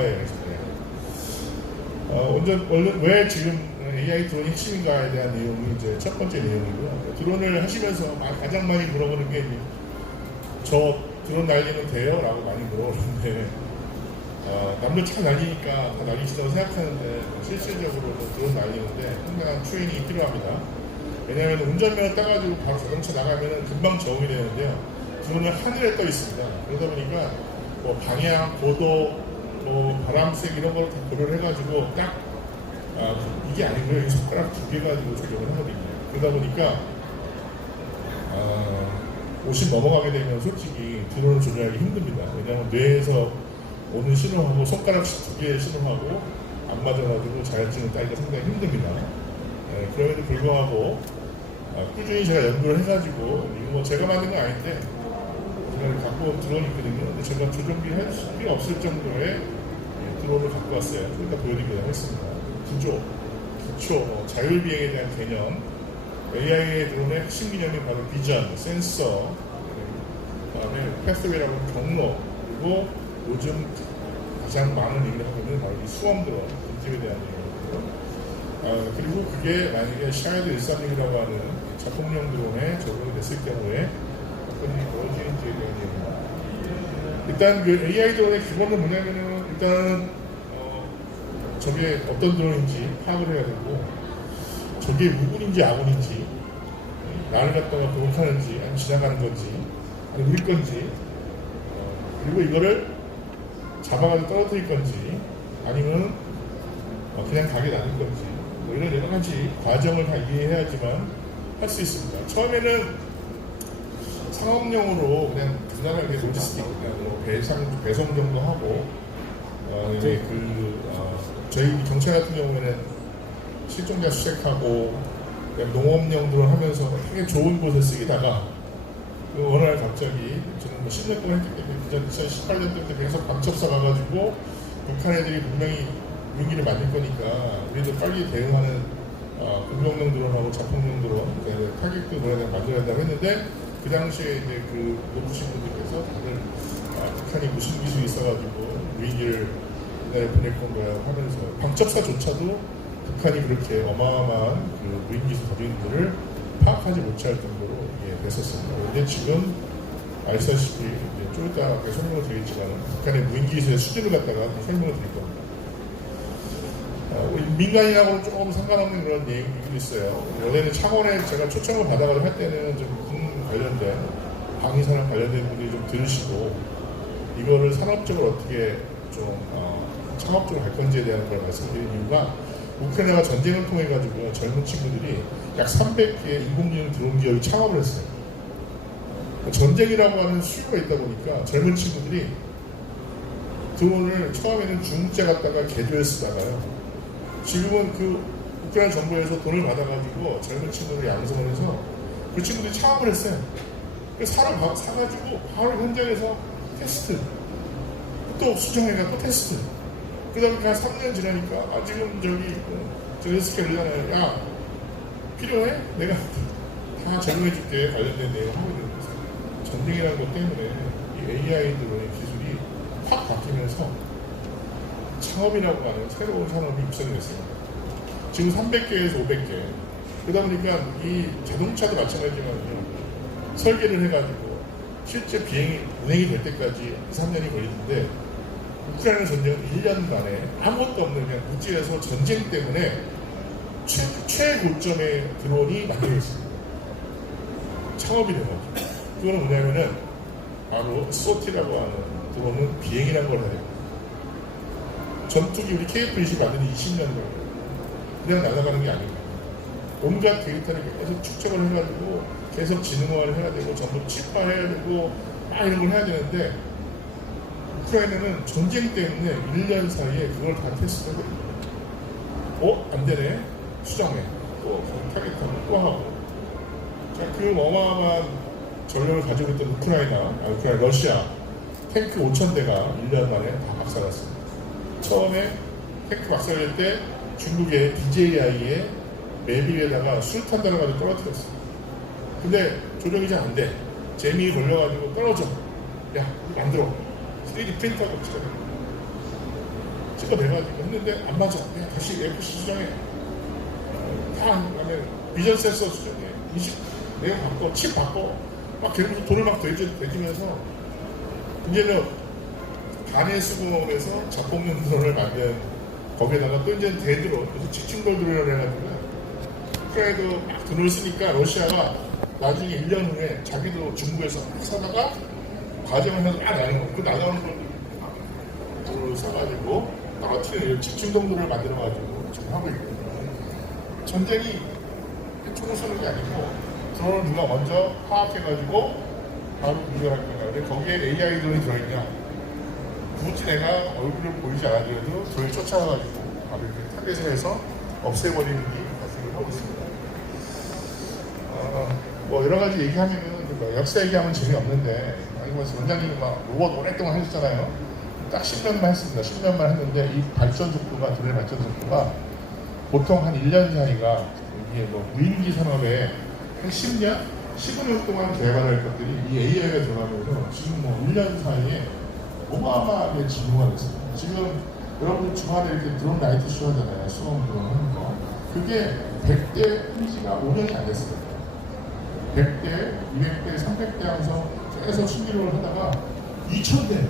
예, 알겠습니다. 왜 지금 AI 드론이 핵심인가에 대한 내용이 이제 첫 번째 내용이고요. 드론을 하시면서 가장 많이 물어보는 게 저 드론 날리면 돼요? 라고 많이 물어보는데 남들 차 날리니까 다 날리시다고 생각하는데 실질적으로 드론 날리는데 상당한 트레이닝이 필요합니다. 왜냐하면 운전면허 따가지고 바로 자동차 나가면 금방 적응이 되는데요. 드론은 하늘에 떠 있습니다. 그러다 보니까 뭐 방향, 고도, 뭐 바람색 이런 걸 다 고려를 해가지고 딱 이게 아니고요. 손가락 두 개 가지고 조정을 하거든요. 그러다 보니까 50 넘어가게 되면 솔직히 드론을 조절하기 힘듭니다. 왜냐하면 뇌에서 오는 신호하고 손가락 두 개의 신호하고 안 맞아가지고 자율증을 따기가 상당히 힘듭니다. 그럼에도 불구하고 꾸준히 제가 연구를 해가지고 이거 뭐 제가 만든 건 아닌데 제가 갖고 온 드론이 있거든요. 근데 제가 조정비 할 필요 없을 정도의 드론을 갖고 왔어요. 그러니까 보여드리도록 하겠습니다. 구조, 자율비행에 대한 개념, AI 드론의 핵심 개념이 바로 비전, 센서, 그다음에 패스웨이라고 하는 경로, 그리고 요즘 가장 많은 얘기를 하고 있는 바로 이 수험 드론, 인집에 대한 얘기고요. 그리고 그게 만약에 샤이드 136이라고 하는 자폭용 드론에 적용이 됐을 경우에 어떤 일이 벌어지는지에 대한 얘기입니다. 일단 그 AI 드론의 기본은 뭐냐면은 일단 저게 어떤 드론인지 파악을 해야 되고 저게 우군인지 아군인지 나를 갖다가 공격하는지 아니면 지나가는 건지 아니면 우리 건지 그리고 이거를 잡아가지고 떨어뜨릴 건지 아니면 그냥 가게 놔둘 건지 뭐 이런 여러 가지 과정을 다 이해해야지만 할 수 있습니다. 처음에는 상업용으로 그냥 간단하게 로지스틱 뭐 배송 정도 하고 이제 저희 경찰 같은 경우에는 실종자 수색하고 농업용 드론 하면서 되게 좋은 곳에 쓰이다가 어느 날 갑자기 저는 뭐 10년 동안 했기 때문에 2018년 때부터 계속 방첩사 가가지고 북한 애들이 분명히 무기를 만들 거니까 우리도 빨리 대응하는 공격용 드론하고 자폭용 드론 타격도 만들어야 된다고 했는데 그 당시에 이제 그 높으신 분들께서 다들 북한이 무슨 기술이 있어가지고 무기를 우리나라에 보낼 건가요 하면서 방첩사조차도 북한이 그렇게 어마어마한 그 무인 기술 가진들을 파악하지 못할 정도로 됐었습니다. 그런데 지금 아시다시피 좀 이따 설명을 드리겠지만 북한의 무인 기술의 수준을 갖다가 설명을 드릴 겁니다. 민간인하고는 조금 상관없는 그런 얘기도 있어요. 원래는 창원에 제가 초청을 받아가지고 할 때는 좀 군 관련된 방위산업 관련된 분들이 좀 들으시고 이거를 산업적으로 어떻게 좀 창업적으로 갈 건지에 대한 걸 말씀드리는 이유가 우크라이나가 전쟁을 통해 가지고 젊은 친구들이 약 300개의 인공지능 드론 기업이 창업을 했어요. 전쟁이라고 하는 수요가 있다 보니까 젊은 친구들이 드론을 처음에는 중국제 갖다가 개조해 쓰다가요. 지금은 그 우크라이나 정부에서 돈을 받아가지고 젊은 친구들을 양성을 해서 그 친구들이 창업을 했어요. 그래서 사가지고 바로 현장에서 테스트, 또 수정해가 또 테스트. 그 다음에 한 3년 지나니까 지금 저기 스케일이잖아요. 야 필요해? 내가 다 적용해줄게 관련된 내용 하고 있는 거죠. 전쟁이라는 것 때문에 이 AI들의 기술이 확 바뀌면서 창업이라고 하는 새로운 산업이 육성이 됐습니다. 지금 300개에서 500개. 그러다 보니까 이 자동차도 마찬가지지만요. 설계를 해가지고 실제 운행이 될 때까지 2, 3년이 걸리는데 우크라이나 전쟁은 1년 만에 아무것도 없는 그냥 무지에서 전쟁 때문에 최고점의 드론이 만들어졌습니다. 창업이 돼가지고. 그거는 뭐냐면은 바로 소티라고 하는 드론은 비행이라는 걸 해야 됩니다. 전투기 우리 KF-20 만드는 20년 걸려요. 그냥 날아가는 게 아닙니다. 온갖 데이터를 계속 축적을 해가지고 계속 지능화를 해야 되고 전부 칩화해야 되고 막 이런 걸 해야 되는데 우크라이나는 전쟁 때문에 1년 사이에 그걸 다 테스트하거든요. 안 되네. 수정해. 또 타겟하고 또 하고. 자, 그 어마어마한 전력을 가지고 있던 우크라이나, 러시아 탱크 5,000대가 1년 만에 다 박살났습니다. 처음에 탱크 박살낼 때 중국의 DJI의 매비에다가 수류탄 달아가지고 떨어뜨렸어요. 근데 조정이 잘 안 돼. 재미에 걸려가지고 떨어져. 야, 만들어. 3D 프린터가 붙여야 돼. 거 돼가지고 했는데 안 맞아. 그냥 다시 FC 수정해. 다 그다음에 비전 센서 수정해. 인식 내용 바꿔, 칩 바꿔. 막 그러면서 돈을 막 대주면서 이제는 간의 수공업에서 자폭용 드론을 만든 거기에다가 또 이제 대드론, 그래서 직중돌 드론을 해가지고 우크라이나도 막 드론을 쓰니까 러시아가 나중에 1년 후에 자기도 중국에서 막 사다가 과정을 해서 막 나가는 거. 그 나가는 걸 드론을 사가지고 나가티는 직중동들을 만들어가지고 지금 하고 있거든요. 전쟁이 총을 쏘는 게 아니고 드론을 누가 먼저 파악해가지고 바로 공격할 거냐. 근데 거기에 AI 드론이 들어있냐. 굳이 내가 얼굴을 보이지 않아도 드론이 쫓아가가지고 바로 이렇게 타겟을 해서 없애버리는 게 발생을 하고 있습니다. 뭐 여러 가지 얘기하면은 역사 얘기하면 재미없는데 아니 뭐 원장님이 막 로봇 오랫동안 하셨잖아요. 딱 10년만 했습니다. 10년만 했는데 이 발전 속도가 드론의 발전 속도가 보통 한 1년 사이가 이게 뭐 무인기 산업에 한 10년, 15년 동안 개발할 것들이 이 AI가 들어가면서 지금 뭐 1년 사이에 어마어마하게 진화가 됐어요. 지금 여러분 주말에 이렇게 드론 나이트 쇼 하잖아요. 수험 드론 하는 거. 그게 100대 품지가 5년이 안 됐어요. 100대, 200대, 300대 하면서 계속 신기록을 하다가 2000대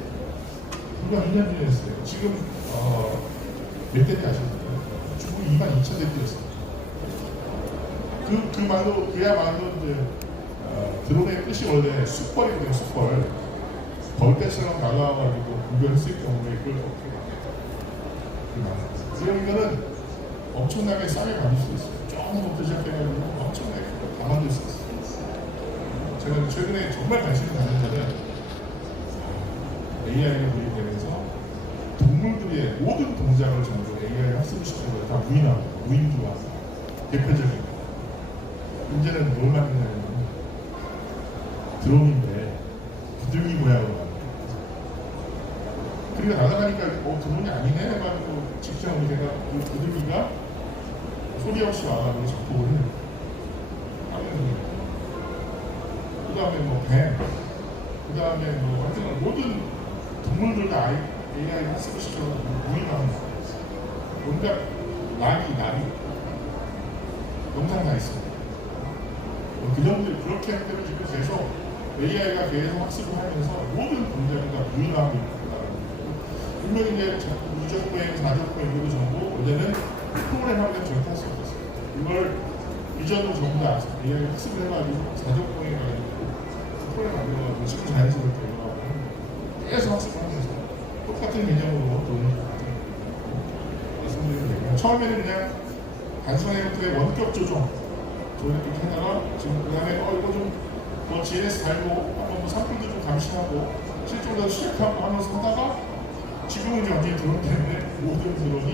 불과 2년 전에 했어요. 지금 몇 대인지 아시나요? 중국 22,000대 뛰었어요. 그야말로 이제 드론의 뜻이 원래 숯벌이거든요. 숯벌. 벌떼처럼 날아와가지고 공격했을 경우에 그걸 어떻게 막아요. 그러면은 엄청나게 싸게 받을 수 있어요. 조금부터 시작해가지고 엄청나게 다 만들 수 있어요. 제가 최근에 정말 관심이 가는 거는 AI가 도입되면서 동물들의 모든 동작을 전부 AI에 학습시키는 걸 다 무인기화 대표적인 거. 문제는 뭘 만드냐면 드론인데 비둘기 모양으로 만들어요. 그리고 날아가니까 드론이 아니네 해가지고 직접 우리가 그 비둘기가 소리 없이 와가지고 작동을 해요. 그 다음에 뭐 뱀, 그 다음에 뭐 하여튼 모든 동물들 다 AI 학습을 시켜서 무인화하는 거예요. 온갖 나비 영상 다 있어요. 그 정도 그렇게 하기 때문에 지금 계속 AI가 계속 학습을 하면서 모든 동작을 다 무인화하고 있다. 분명히 이제 우주보행, 사주보행 이거 전부 원래는 프로그램하면 절대 할 수 없었어요. 이걸 이전으로 전부 다 AI 학습을 해가지고 사주보행 해가지고 프로그램 만들어가지고 지금 자연스럽게 들어가고 계속 학습을 하면서 똑같은 개념으로 돈을 말씀드리는 처음에는 그냥 단순하게 원격 조정 이렇게 하다가 지금 그 다음에 이거 좀 GNS 달고 한번 뭐 산불도 좀 감시하고 실제로 시작하고 하면서 하다가 지금은 이제 완전히 드론 때문에 모든 드론이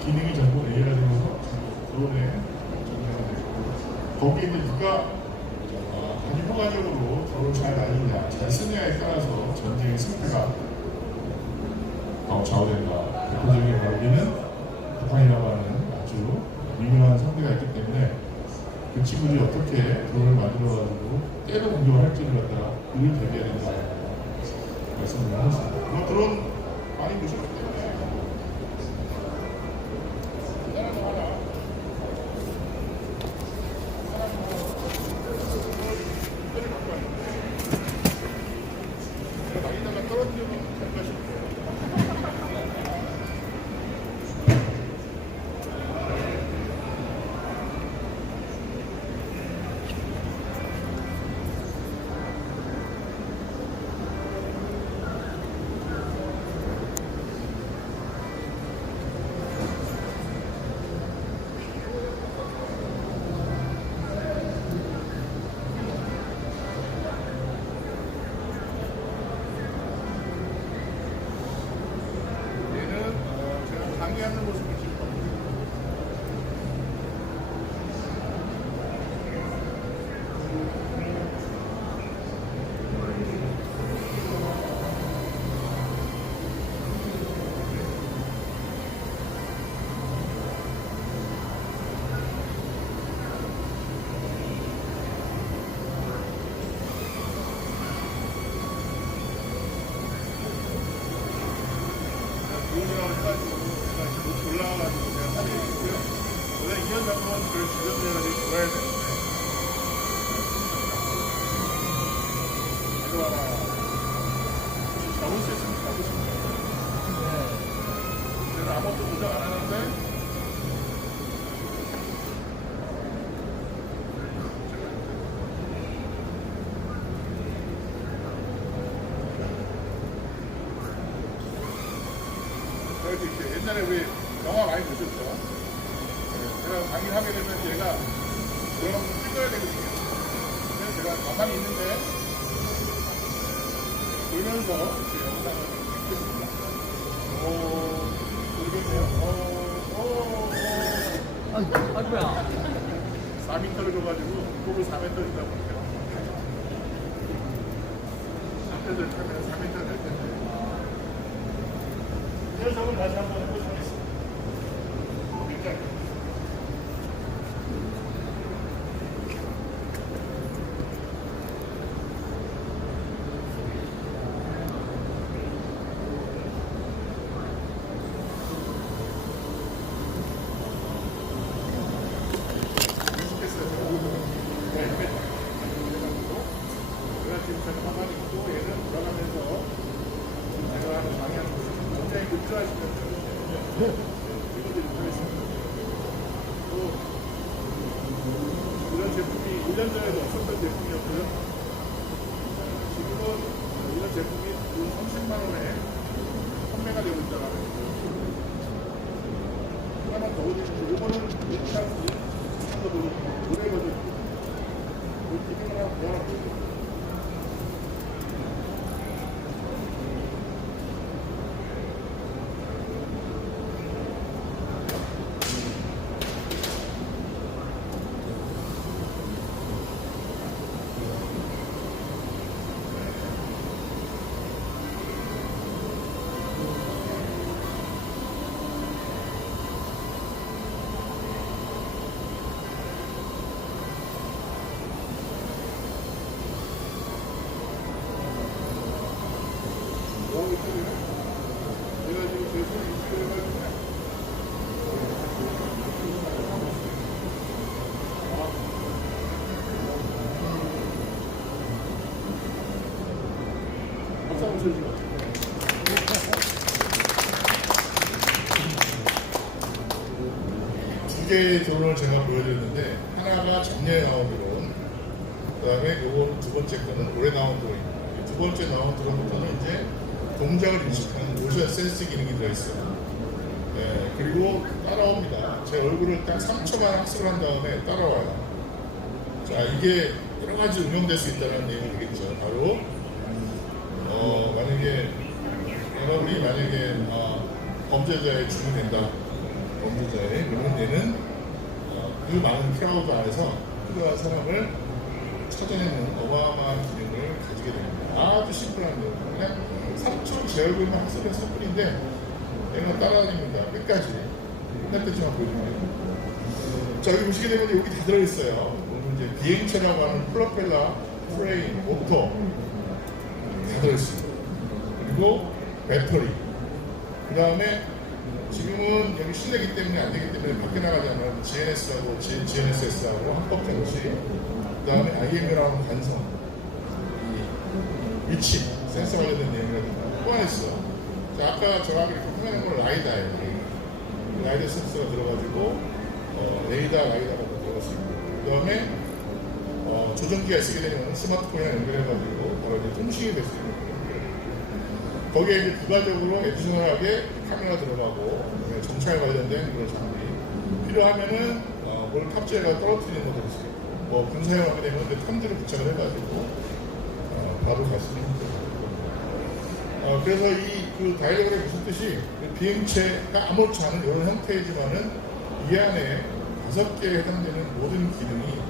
기능이 전부 AI가 되면서 드론에 적용이 되고 거기에 이제 누가 아주 효과적으로 드론을 잘 날리냐 잘 쓰느냐에 따라서 전쟁의 승패가 좌우된다. 대표적인 거기는 북한이라고 하는 아주 유명한 상대가 있기 때문에 그 친구들이 어떻게 드론을 만들어가지고 때로 공격을 할지를 갖다가 그를 대비해야 된다 말씀을 하셨습니다. 뭐 드론 많이 보셨기 때문에 많이다가 떨어뜨리고 잘 가시고 강의하는 모습을 지금 보여주라고 해가지고 2년 정도는 그 주변 대회를 돌아야 되는데 이거 하나 잡을 수 있으면 잡으십니다. 저는 아무것도 조정 안 하는데 이렇게 옛날에 우리 영화 많이 보셨죠? 제가 강의하게 되면 얘가 그런 거 찍어야 되거든요. 그래서 제가 가만히 있는데 돌면서 이렇게 영상을 찍겠습니다. 모르겠네요. 아이고야. 4m를 줘가지고 곡을 4m 준다고 할게요. 3m 될 텐데, 4m 될 텐데. 이 녀석을 다시 한번 해보도록 하겠습니다. 굉장히. 지금 제가 가만히 있고 얘는 돌아가면서 제가 하는 방향 굉장히 급조하시면 이것들이 하겠습니다. 또 이런 제품이 1년 전에도 없었던 제품이었고요. 지금은 이런 제품이 30만 원에 판매가 되고 있다는 거죠. 하나만 더 올리시고 이거는 노래 버전 기능을 한번 더 하나 보여드릴게요. 내가 지금 제 손을 익숙해가지고 박수 한번 쳐주시죠. 두 개의 드론을 제가 보여드렸는데 하나가 작년에 나온 드론, 그 다음에 요건 두 번째 거는 올해 나온 드론입니다. 두 번째 나온 드론부터는 이제 동작을 인식하는 모션 센스 기능이 들어있어요. 예, 그리고 따라옵니다. 제 얼굴을 딱 3초만 학습을 한 다음에 따라와요. 자, 이게 여러 가지 응용될 수 있다는 내용이 되겠죠. 바로 만약에 여러분이 만약에 범죄자에 주문된다. 범죄자에 그러면 얘는 그 많은 크라우드 안에서 필요한 사람을 찾아내는 어마어마한 기능을 가지게 됩니다. 아주 심플한 내용. 그냥 3초 제 얼굴만 학습했을 뿐인데 얘가 따라다닙니다. 끝까지. 끝날 때쯤만 보여줍니다. 자, 여기 보시게 되면 여기 다 들어있어요. 이제 비행체라고 하는 프로펠러, 프레임, 모터 다 들어있습니다. 그리고 배터리. 그 다음에 지금은 여기 실내기 때문에 안 되기 때문에 밖에 나가자면 GNS하고 GNSS하고 합법 장치, 그 다음에 IM이라는 관성, 이 위치, 센서 관련된 내용이라든가 포함했어. 자, 아까 제가 이렇게 화면에 건 라이다예요. 라이다 센서가 들어가지고 레이더, 라이다가 들어갈 수 있고, 그 다음에 조정기가 쓰게 되면 스마트폰이랑 연결해가지고 바로 이제 통신이 될 수 있는 거예요. 거기에 이제 부가적으로 에디셔널하게 카메라 들어가고 정찰 관련된 그런 장비 필요하면은 뭘 탑재해가 떨어뜨리는 것도 있어요. 뭐 군사용하게 되면 그 탐지를 부착을 해가지고 바로 갈 수 있는 거예요. 그래서 그 다이어그램이 무슨 뜻이 비행체가 아무렇지 않은 이런 형태이지만은 이 안에 5개에 해당되는 모든 기능이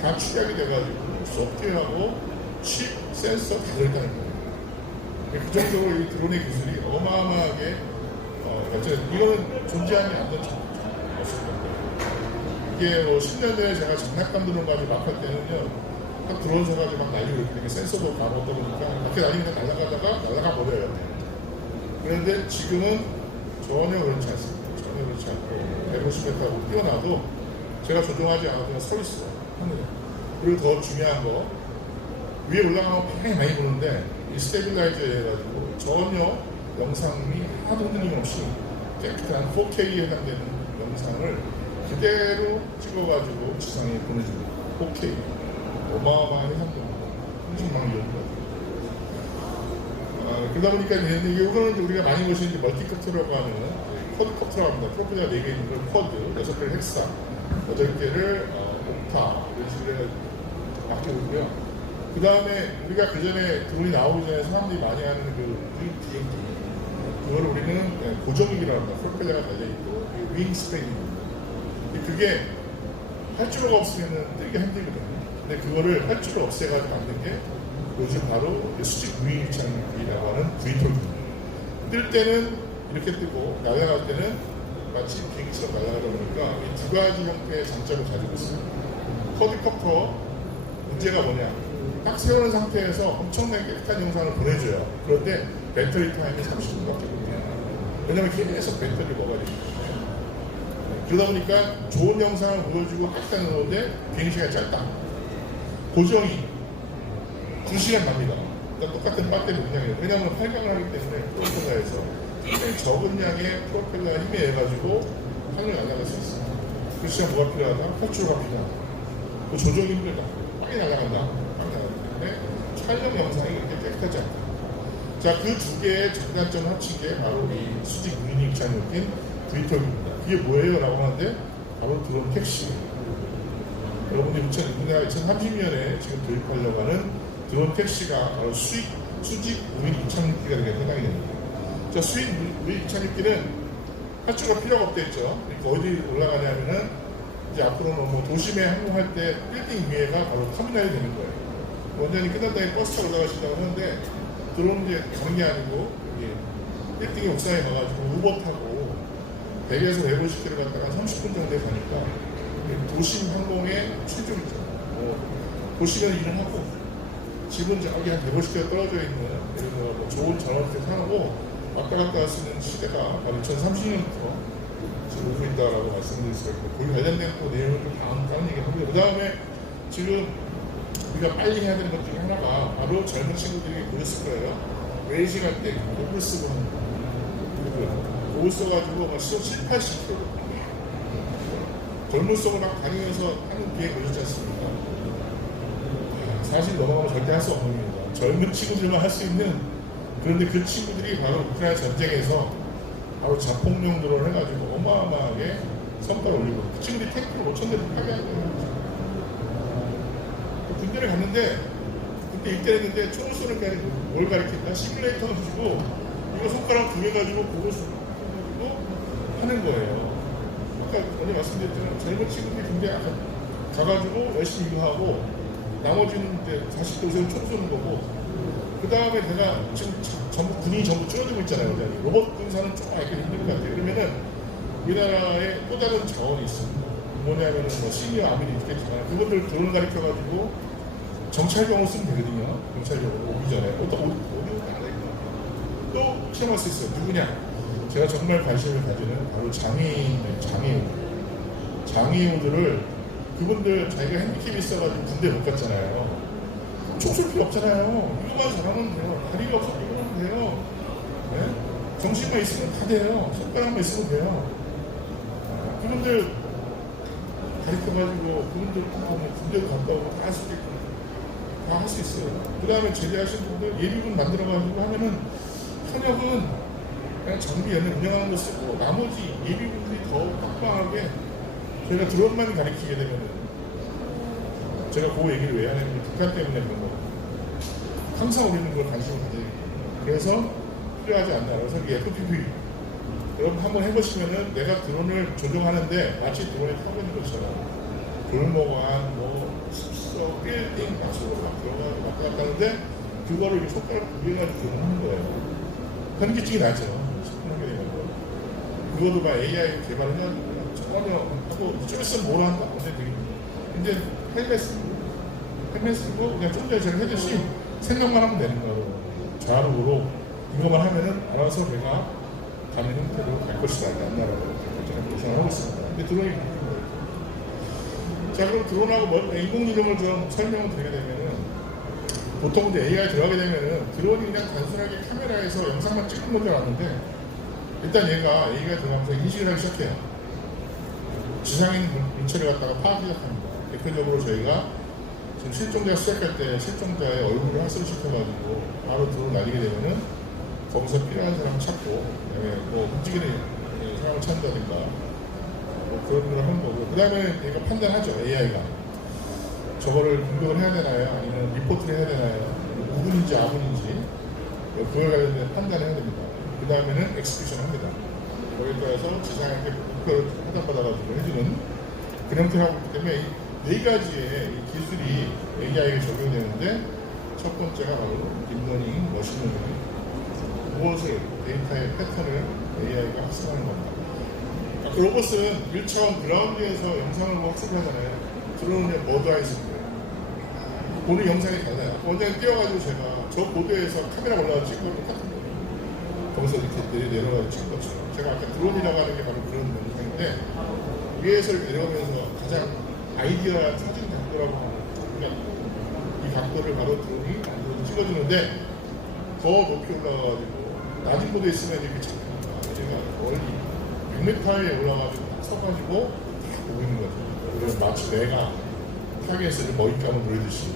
다 축약이 돼가지고 소프트웨어하고 칩, 센서 다 들어있다는 거예요. 그 정도로 이 드론의 기술이 어마어마하게 이거는 존재하지 않는 것입니다. 이게 뭐 10년 전에 제가 장난감 드론 가지고 막 할 때는요, 딱 드론 서가지고 막 날리고 이렇게 센서도 가보다 보니까 밖에 날리면 날아가다가 날아가 버려요. 그런데 지금은 전혀 그렇지 않습니다. 전혀 그렇지 않고 150m로 뛰어나도 제가 조종하지 않아도 그냥 서 있어. 하늘에. 그리고 더 중요한 거, 위에 올라가면 굉장히 많이 보는데, 이 스테빌라이저 해가지고 전혀 영상이 하나도 흔들림 없이 깨끗한 4K에 해당되는 영상을 그대로 찍어가지고 지상에 보내줍니다. 4K. 어마어마한 해상도입니다. 30만 원. 그러다 보니까 이거는 우리가 많이 보시는 멀티컵터라고 하는 쿼드컵터라고 합니다. 프로펠러가 4개 있는 걸 쿼드, 6개를 헥사, 8개를 옥타 이런 식으로 바뀌고요. 그 다음에 우리가 그 전에 드론이 나오기 전에 사람들이 많이 하는 그 비행기, 그걸 우리는 고정익이라고 합니다. 프로펠러가 달려있고 윙 스팬입니다. 그게 활주로가 없으면 뜨기가 힘들거든요. 근데 그거를 활주로 없애가지고 만든 게 요즘 바로 수직 무인 입착륙이라고 하는 브이톨입니다. 뜰 때는 이렇게 뜨고 날아갈 때는 마치 비행기처럼 날아가다 보니까 이 두 가지 형태의 장점을 가지고 있습니다. 쿼드커퍼 문제가 뭐냐? 딱 세우는 상태에서 엄청나게 깨끗한 영상을 보내줘요. 그런데 배터리 타임이 30분밖에 못 돼요. 왜냐면 계속 배터리 먹어야 되기 때문에. 그러다 보니까 좋은 영상을 보여주고 확실하게 나오는데 비행시간이 짧다. 고정이 2시간 갑니다. 그러니까 똑같은 배터리 용량이에요. 왜냐하면 8강을 하기 때문에 프로펠러에서 굉장히 적은 양의 프로펠러에 힘에 의해가지고 하늘을 날아갈 수 있어요. 그 시간 뭐가 필요하다? 활주로가 필요하다. 그 조종이 힘들다. 빨리 날아간다. 빨리 날아가기 때문에 촬영 영상이 그렇게 깨끗하지 않다. 자, 그 두 개의 장단점을 합친 게 바로 이 수직 무인 입착륙인 브이톨입니다. 그게 뭐예요? 라고 하는데 바로 드론 택시. 여러분들이 2030년에 지금 도입하려고 하는 드론 택시가 바로 수직 무인 입착륙기가 해당이 됩니다. 자, 수직 무인 입착륙기는 활주로가 필요가 없겠죠. 그러니까 어디 올라가냐면은 이제 앞으로는 뭐 도심에 항공할 때 빌딩 위에가 바로 터미널이 되는 거예요. 원전이 끝난 다음에 버스 타고 올라가신다고 하는데 드론 이제 가는 게 아니고 여기 빌딩 옥상에 가가지고 우버 타고 100에서 150km 갔다가 30분 정도에 가니까 도심 항공의 최종이죠. 도시는 일을 하고 집은 저기 한 150km 떨어져 있는 뭐 좋은 전원주택 사고 왔다 갔다 할 수 있는 시대가 바로 2030년부터 지금 오고 있다라고 말씀드릴 수가 있고 거기 관련된 또 내용을 좀 다른 얘기 합니다. 그 다음에 지금 우리가 빨리 해야 되는 것 중에 하나가 바로 젊은 친구들이 보셨을 거예요. 레이싱 할 때 목을 쓰고 하는 거. 목을 써가지고 막 7, 80km 젊은 속을 막 다니면서 하는 비행 보셨지 않습니까? 사실 넘어가면 절대 할 수 없는 겁니다. 젊은 친구들만 할 수 있는 그런데 그 친구들이 바로 우크라이나 전쟁에서 바로 자폭용 드론을 해가지고 어마어마하게 성과를 올리고 그 친구들이 탱크를 5,000대를 타게 한 거예요. 군대를 갔는데 그때 입대했는데 총을 쏘는 게 아니고 뭘 가리킨다? 시뮬레이터를 주고 이거 손가락 2개 가지고 그걸 쏘고 하는 거예요. 아까 전에 말씀드렸지만 젊은 친구들이 군대 가가지고 열심히 일하고 나머지는 이제 40도에서 총 쏘는 거고 그 다음에 내가 지금 전부 군인이 전부 줄어들고 있잖아요. 로봇 군사는 조금 알기 힘들 것 같아요. 그러면은 우리나라에 또 다른 자원이 있습니다. 뭐냐면은 뭐 시니어 아미리 있겠지만 그분들 드론 가르쳐가지고 정찰병으로 쓰면 되거든요. 경찰병으로 오기 전에 어디 안 하겠다. 또 체험할 수 있어요. 누구냐? 제가 정말 관심을 가지는 바로 장애인들을 그분들 자기가 핸디캡이 있어가지고 군대 못 갔잖아요. 총 쏠 필요 없잖아요. 이거만 잘하면 돼요. 다리가 없어도 이거만 하면 돼요. 네? 정신만 있으면 다 돼요. 손가락만 있으면 돼요. 그분들 가르쳐가지고 그분들 군대도 갔다 오고 다 할 수 있게끔 다 할 수 있어요. 그 다음에 제대하신 분들 예비군 만들어가지고 하면은 현역은 그냥 장비 연례 운영하는 거 쓰고 나머지 예비군들이 더 빡빡하게 제가 드론만 가르치게 되면은 제가 그 얘기를 왜 하냐면 북한 때문에 그런 거. 항상 우리는 그걸 관심을 가져야 돼요. 그래서 필요하지 않나. 그래서 FPV. 여러분 한번 해보시면은 내가 드론을 조종하는데 마치 드론에 타고 있는 것처럼 골목안, 뭐, 습서, 빌딩, 막속으로 막 들어가고 왔다 갔다 하는데 그거를 손가락 구비해가지고 조종하는 거예요. 현기증이 나죠. 하게 되면. 그거도 막 AI 개발을 해가지고 전혀 하고 좀 있으면 뭐라 한다. 근데 헬멧 쓰고 그냥 좀 전에 제가 해듯이 생각만 하면 되는 거예요. 좌우로 이거만 하면은 알아서 내가 가는 형태로 갈 것이다. 안나라고 저는 계산하고 있습니다. 근데 드론이 자, 그럼 드론하고 인공지능을 좀 설명을 드리게 되면은, 보통 이제 AI 들어가게 되면은 드론이 그냥 단순하게 카메라에서 영상만 찍는 건 줄 알았는데, 일단 얘가 AI가 들어가면서 인식을 하기 시작해요. 지상인 물체를 갖다가 파악하기 시작합니다. 대표적으로 저희가 지금 실종자 시작할 때 실종자의 얼굴을 학습을 시켜가지고 바로 드론 날리게 되면은 거기서 필요한 사람 찾고, 뭐 움직이는 사람을 찾는다든가 뭐 그런 걸 하는 거고, 그 다음에 얘가 판단하죠. AI가 저거를 공격을 해야 되나요? 아니면 리포트를 해야 되나요? 우군인지 아군인지 그걸 관련된 판단을 해야 됩니다. 그 다음에는 엑스큐션 합니다. 거기에 따라서 지상에게 목표를 하단받아가지고 해주는 그런 형태를 하고 있기 때문에 이 네 가지의 이 기술이 AI에 적용되는데, 첫 번째가 바로 딥러닝, 머신러닝, 무엇을 데이터의 패턴을 AI가 학습하는 겁니다. 로봇은 1차원 그라운드에서 영상을 보고 학습을 하잖아요. 드론은 머드아이 있습니다. 보는 영상이 달라요. 원장님 뛰어가지고 제가 저 보드에서 카메라 올라가서 찍은 거랑 똑같은 거예요. 거기서 이렇게 내려가서 찍은 것처럼. 제가 아까 드론이라고 하는 게 바로 그런 영상인데, 위에서 이렇게 내려오면서 가장 아이디어한 사진 각도라고 하는, 그러니까 이 각도를 바로 드론이 만들어서 찍어주는데, 더 높이 올라가가지고 낮은 곳에 있으면 이렇게 잡힙니다. 제가 멀리 6m에 올라가지고 서가지고 딱 보고 있는 거죠. 그래서 마치 내가 타겟을 먹잇감을 노리듯이.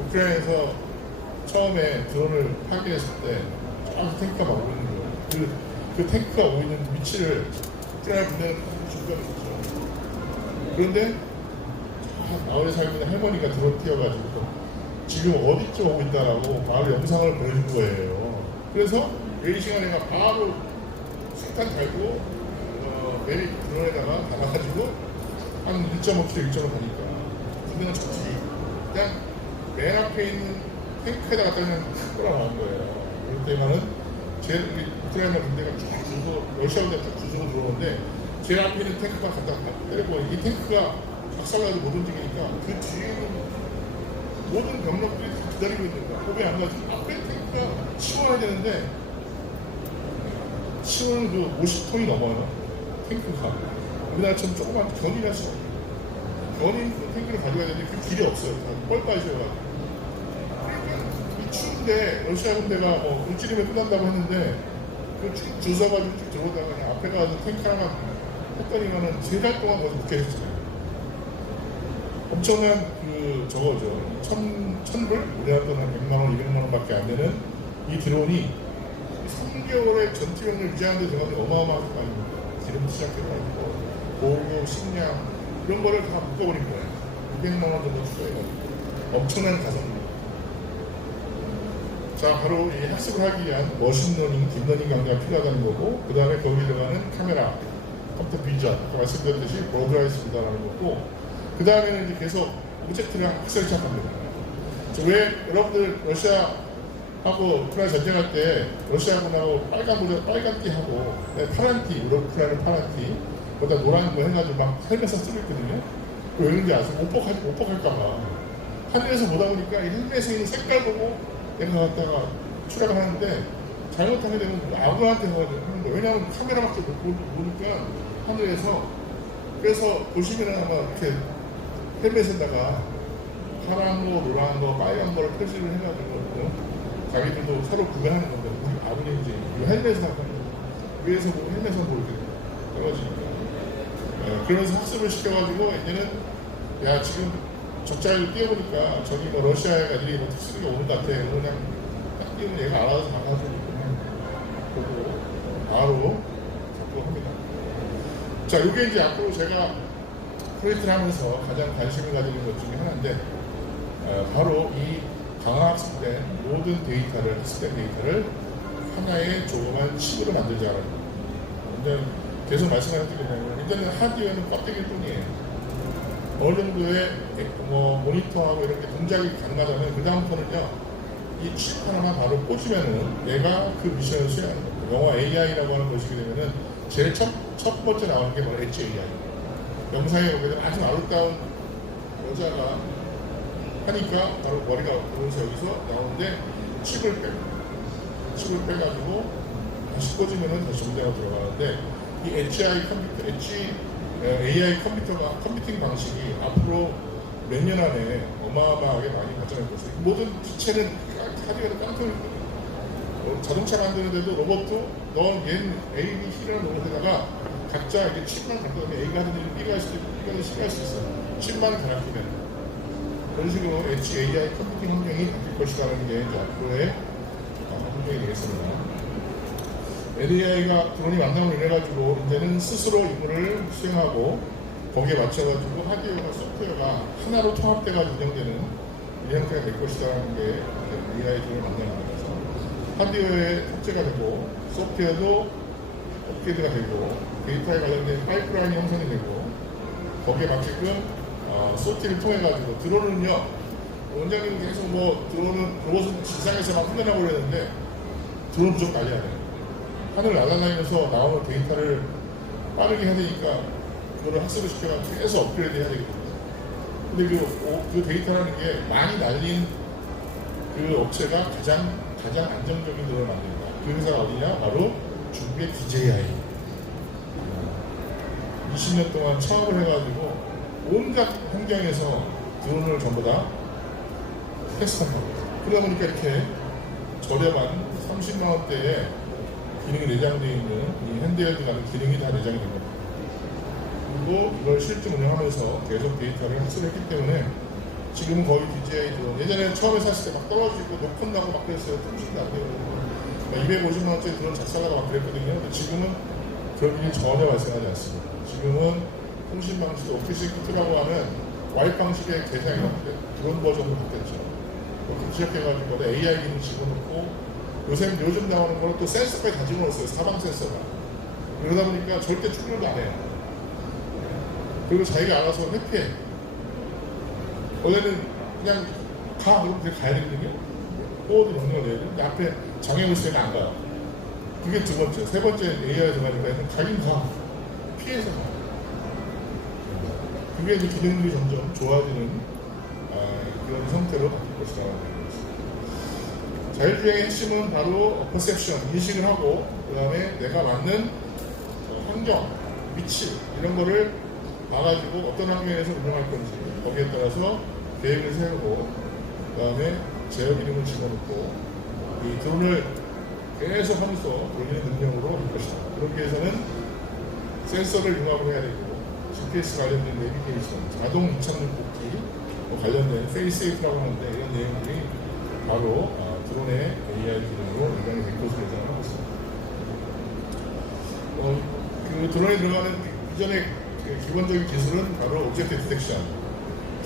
우크라이나에서 처음에 드론을 파괴했을 때 쫙 탱크가 막 오고 있는 거예요. 그 탱크가 오고 있는 위치를 우크라이나 군대는 중간에 있었죠. 그런데 마을에 살고 있는 할머니가 드론 띄어가지고 지금 어디쯤 오고 있다라고 마을 영상을 보여준 거예요. 그래서 이 시간에가 바로 색탄 달고 메리 드론에다가 달아가지고 한 1.5km, 1.5 가니까 군대는 저쪽이 그냥 맨 앞에 있는 탱크에다가 그냥 끌어나온 거예요. 그럴 때만은 우크라이나 군대가 쭉 주소, 러시아 군대가 쭉 주소로 들어오는데 제일 앞에 있는 탱크가 갖다 때리고, 이 탱크가 박살나도 못 움직이니까 그 뒤에 있는 모든 병력들이 기다리고 있는 거야. 호배 안 가지. 앞에 탱크가 치워야 되는데, 치우는 그 50톤이 넘어요. 탱크가. 우리나라처럼 조그만 견이라서. 견인 그 탱크를 가져가야 되는데 그 길이 없어요. 뻘빠지셔가지고. 그러니까 이 추운데 러시아 군대가 뭐 물질이면 끝난다고 했는데, 그 쭉 주워가지고 쭉 들어오다가 그냥 앞에 가서 탱크 하나만 했더니만은 3달 동안 거기서 묵게 했어요. 엄청난 저거죠. 1,000불? 우리나라 돈 한 100만원, 200만원 밖에 안 되는 이 드론이 3개월의 전투력을 유지하는 데 들어가면 어마어마하게 많습니다. 기름 시작해가지고, 보고, 식량, 이런 거를 다 묶어버린 거예요. 200만원 정도 투자해가지고. 엄청난 가성비. 자, 바로 이 학습을 하기 위한 머신러닝, 딥러닝 강좌가 필요하다는 거고, 그 다음에 거기에 들어가는 카메라, 컴퓨터 비전, 아까 말씀드렸듯이 브로드라이스다라는 거고, 그 다음에는 이제 계속 오브젝트를 학습을 시작합니다. 왜 여러분들 러시아하고 우크라이나 전쟁할 때 러시아군하고 빨간 띠하고 파란 띠, 우크라이나 파란 띠, 거기다 노란 거 해가지고 막 헬멧을 쓰고 있거든요. 왜 그런지 아세요? 못 복할까봐. 하늘에서 보다 보니까 이 헬멧에 있는 색깔 보고 내가 갖다가 추락을 하는데, 잘못하게 되면 아군한테 하는 거예요. 왜냐하면 카메라밖에 못 보니까 하늘에서. 그래서 보시면 아마 이렇게 헬멧에다가 파란 거, 노란 거, 빨간 거를 표시를 해가지고 자기들도 서로 구별하는 건데, 우리 아군인지 이 헬멧을 하고 위에서 보고 헬멧을 보고 이렇게 떨어지니까. 그러면서 학습을 시켜가지고 이제는 야, 지금 적자를 띄워보니까 저기 뭐 러시아 애들이 뭐 특수기가 오는 것 같아. 그냥 딱 띄우면 얘가 알아서 나가서 보고 바로 작동합니다. 자, 이게 이제 앞으로 제가 프로젝트를 하면서 가장 관심을 가지는 것 중에 하나인데, 바로 이 강화학습된 모든 데이터를, 학습된 데이터를 하나의 조그만 칩으로 만들자라는 겁니다. 근데 계속 말씀하셨던 일단은 하드웨어는 껍데기일 뿐이에요. 어느 정도의 모니터하고 이렇게 동작이 가능하다면 그 다음부터는요, 이 칩 하나만 바로 꽂으면은 얘가 그 미션을 수행하는 겁니다. 영화 AI라고 하는 것이기 되면은 제일 첫 번째 나오는 게 바로 엣지 AI. 영상에 보게 되면 아주 아름다운 여자가 하니까 바로 머리가 보면서 여기서 나오는데, 칩을 빼가지고 다시 꽂으면은 다시 전자가 들어가는데, 이 엣지 AI 컴퓨터, 엣지 AI 컴퓨팅 방식이 앞으로 몇 년 안에 어마어마하게 많이 발전할 것이에요. 모든 기체는 하드웨어는 깡통이거든요. 자동차 만드는데도 로봇도 얘는 A, B, C라는 로봇에다가 각자 이제 칩만 갖고 가면 A가 하는 일을 B가 할 수도 있고 B가 C가 할 수 있어요. 칩만 갈아끼면 그런 식으로 Edge AI 컴퓨팅 환경이 바뀔 것이라는 게 이제 앞으로의 환경이 되겠습니다. AI가 드론이 완성을 이래가지고 이제는 스스로 임무를 수행하고 거기에 맞춰가지고 하드웨어와 소프트웨어가 하나로 통합돼가지고 운영되는 이 형태가 될 것이라는 게 AI 드론을 만나는 거죠. 하드웨어에 탑재가 되고 소프트웨어도 업그레이드가 되고 데이터에 관련된 파이프라인이 형성이 되고 거기에 맞게끔 소프트를 통해 가지고 드론은요 원장님은 계속 뭐 드론은 로봇은 지상에서만 훈련하고 그러는데 드론 무조건 날려야 돼요. 하늘 날아다니면서 나오는 데이터를 빠르게 해야 되니까 그거를 학습을 시켜가지고 계속 업그레이드 해야 되거든요. 근데 그 데이터라는 게 많이 날린 그 업체가 가장 안정적인 드론을 만듭니다. 그 회사가 어디냐? 바로 중국의 DJI. 20년 동안 창업을 해가지고 온갖 환경에서 드론을 전부 다 테스트한 겁니다. 그러다 보니까 이렇게 저렴한 30만원대에 기능이 내장되어 있는 이 핸드헬드라는 기능이 다 내장이 된 겁니다. 그리고 이걸 실제 운영하면서 계속 데이터를 학습했기 때문에 지금은 거의 DJI 드론, 예전에 처음에 샀을 때 막 떨어지고 녹폰 나고 막 그랬어요. 통신도 안 되고 250만원짜리 드론 작살나고 막 그랬거든요. 근데 지금은 그런 일이 전혀 발생하지 않습니다. 지금은 통신 방식도 오피스 키트라고 하는 와이프 방식의 대상이 드론 버전으로 바뀌었죠. 그렇게 시작해가지고 AI 기능 집어넣고 요즘 나오는 거는 또 센서까지 다 집어넣었어요. 사방 센서가. 그러다 보니까 절대 충돌도 안 해요. 그리고 자기가 알아서 회피해. 원래는 그냥 가 그러면 되게 가야 되거든요. 호흡이 명령을 내야 돼. 근데 앞에 장애물 있으면 안 가요. 그게 두 번째. 세 번째 AI 들어가니까 가긴 가. 피해서 가. 그게 이제 기능들이 점점 좋아지는 그런 형태로 바뀔 것이라고 생각합니다. 자율주행의 핵심은 바로 퍼셉션, 인식을 하고 그 다음에 내가 맞는 환경, 위치 이런 거를 봐가지고 어떤 환경에서 운영할 건지 거기에 따라서 계획을 세우고 그 다음에 제어 기능을 집어넣고 이 드론을 계속 하면서 돌리는 능력으로 할 것이다. 그렇게 해서는 센서를 융합을 해야 되고 GPS 관련된 내비게이션, 자동 이착륙 복귀 관련된 페이스세이프라고 하는데 이런 내용들이 바로 드론의 AI 기능으로 인간이 될 것으로 예상하고 있습니다. 그 드론에 들어가는 이전의 그 기본적인 기술은 바로 오브젝트 디텍션,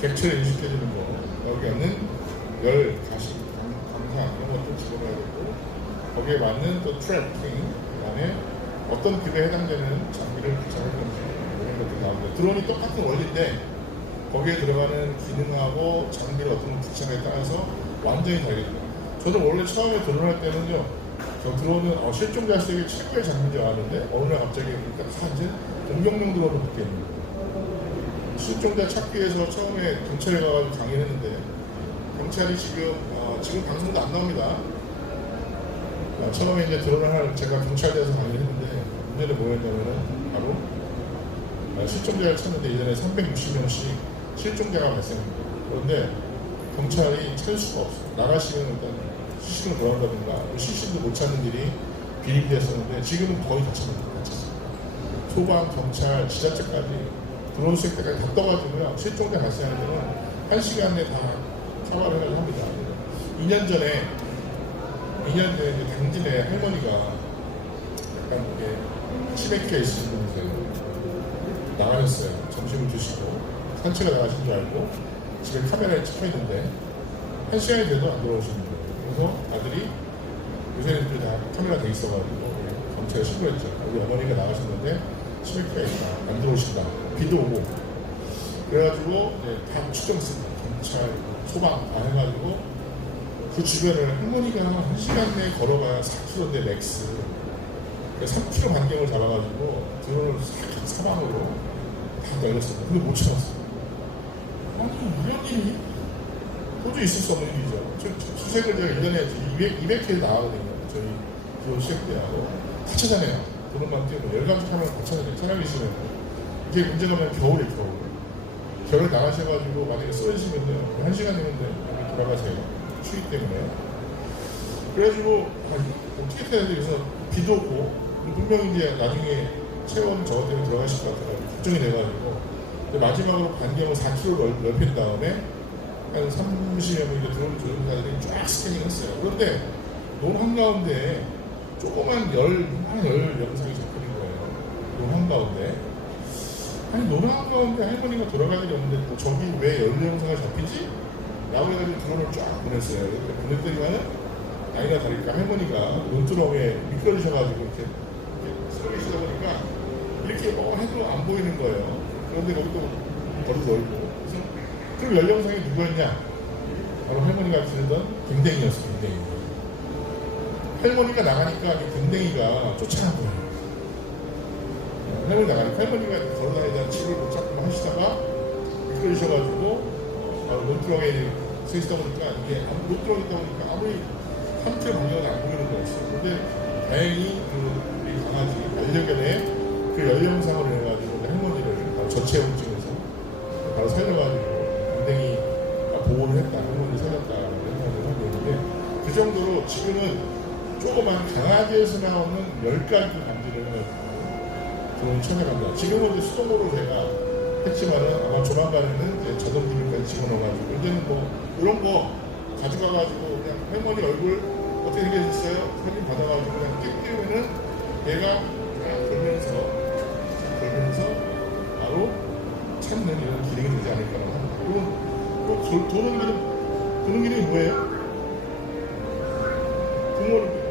객체를 인식해주는 거, 여기에는 열, 가시, 강사 이런 것들 집어넣어야 되고 거기에 맞는 또 트래킹, 그 다음에 어떤 급에 해당되는 장비를 부착할 건지 이런 것들이 나옵니다. 드론이 똑같은 원리인데 거기에 들어가는 기능하고 장비를 어떤 부착에 따라서 완전히 다르겠죠. 저는 원래 처음에 드론 할 때는요, 저 드론은 실종자 수에게 최고의 장비인 줄 알았는데 어느 날 갑자기 그러니까 다 이제 공격용 드론으로 바뀌었는 거예요. 실종자 찾기 위해서 처음에 경찰에 가가지고 강의를 했는데 경찰이 지금 방송도 안 나옵니다. 처음에 이제 드론을 제가 경찰대에서 강의를 했는데 문제는 뭐였냐면은 바로 실종자를 찾는데 예전에 360명씩 실종자가 발생합니다. 그런데 경찰이 찾을 수가 없어요. 나가시면 일단 시신을 돌아온다든가 시신도 못 찾는 일이 비일비했었는데 지금은 거의 다 찾았습니다. 소방, 경찰, 지자체까지 드론 수색 때까지 다 떠가지고요. 실종자 발생할 때는 1시간 내에 다 사과를 해가지고 합니다. 2년 전에 이제 당진의 할머니가 약간 이게 치매기가 있으신 분인데 나가셨어요. 점심을 드시고 산책을 나가신 줄 알고 집에 카메라에 찍혀 있는데 1시간이 돼도 안 돌아오시는 거예요. 그래서 아들이 요새는 다 카메라 돼 있어가지고 경찰에 신고했죠. 우리 어머니가 나가셨는데 치매기가 있다. 안 들어오신다. 비도 오고. 그래가지고 다 추정했습니다. 경찰, 소방 다 해가지고 그 주변을 할머니가 1시간 내에 걸어가야 4km인데 맥스. 3km 반경을 잡아가지고 드론을 사방으로 다 날렸습니다. 근데 못 참았어요. 아니, 이런 일이 도저히 있을 수 없는 일이죠. 수색을 제가 1년에 200회 나가거든요. 저희 드론 수색 때하고 다 찾아내요. 드론만 띄우고 열감지 하면 다 찾아내요. 차량이 있으면. 이게 문제가 뭐냐면 겨울에 겨울에 나가셔가지고 만약에 쏘이시면요 1시간이면 돌아가세요. 추위 때문에. 그래가지고 어떻게 해야 돼? 그래서 비도 오고 분명히 이제 나중에 체온 저것 때문에 들어가실 것 같아요. 걱정이 돼가지고 마지막으로 반경을 4km 넓힌 다음에 한 30여 명이 들어온 조종사들이 쫙 스캐닝 했어요. 그런데 논 한가운데 조그만 열 영상이 잡히는 거예요. 논 한가운데. 아니 논 한가운데 할머니가 돌아갈 일이 없는데 또 저기 왜 열 영상이 잡히지? 라고 해가지고 드론을 쫙 보냈어요. 이렇게 보냈더니만은 아니나 다를까 할머니가 논두렁에 미끄러지셔가지고 이렇게 서 계시다 보니까 이렇게 해도 안 보이는 거예요. 그런데 거기도 거리 넓고. 그래서 그 열 영상이 누구였냐? 바로 할머니가 지르던 댕댕이였어요. 댕댕이. 할머니가 나가니까 댕댕이가 쫓아간 거예요. 할머니 나가니까 할머니가 걸어다니다가 집을 못 잡고 하시다가 미끄러지셔가지고 논두렁에 서 있다 보니까 이게 논두렁에 있다 보니까 아무리 한쪽 방향은 안 보이는 거였어요. 근데 다행히 우리 강아지 반려견의 그 열 영상으로 해가지고 할머니를 바로 저체온증에서 바로 살려가지고 굉장히 보호를 했다, 할머니를 살렸다라고 생각을 하고 있는데 그 정도로 지금은 조그만 강아지에서 나오는 10가지 감지를 드론이 찾아간다. 지금은 이제 수동으로 제가 했지만은 아마 조만간에는 이제 자동 기능까지 집어넣어가지고 이제는 뭐 이런 거 가져가가지고 그냥 할머니 얼굴 어떻게 생겼어요? 사진 받아가지고 그냥 띡 띄우면은 얘가 돌면서 바로 찾는 이런 기능이 되지 않을까라고 합니다. 그리고 또 도는 기능이 뭐예요? 등호를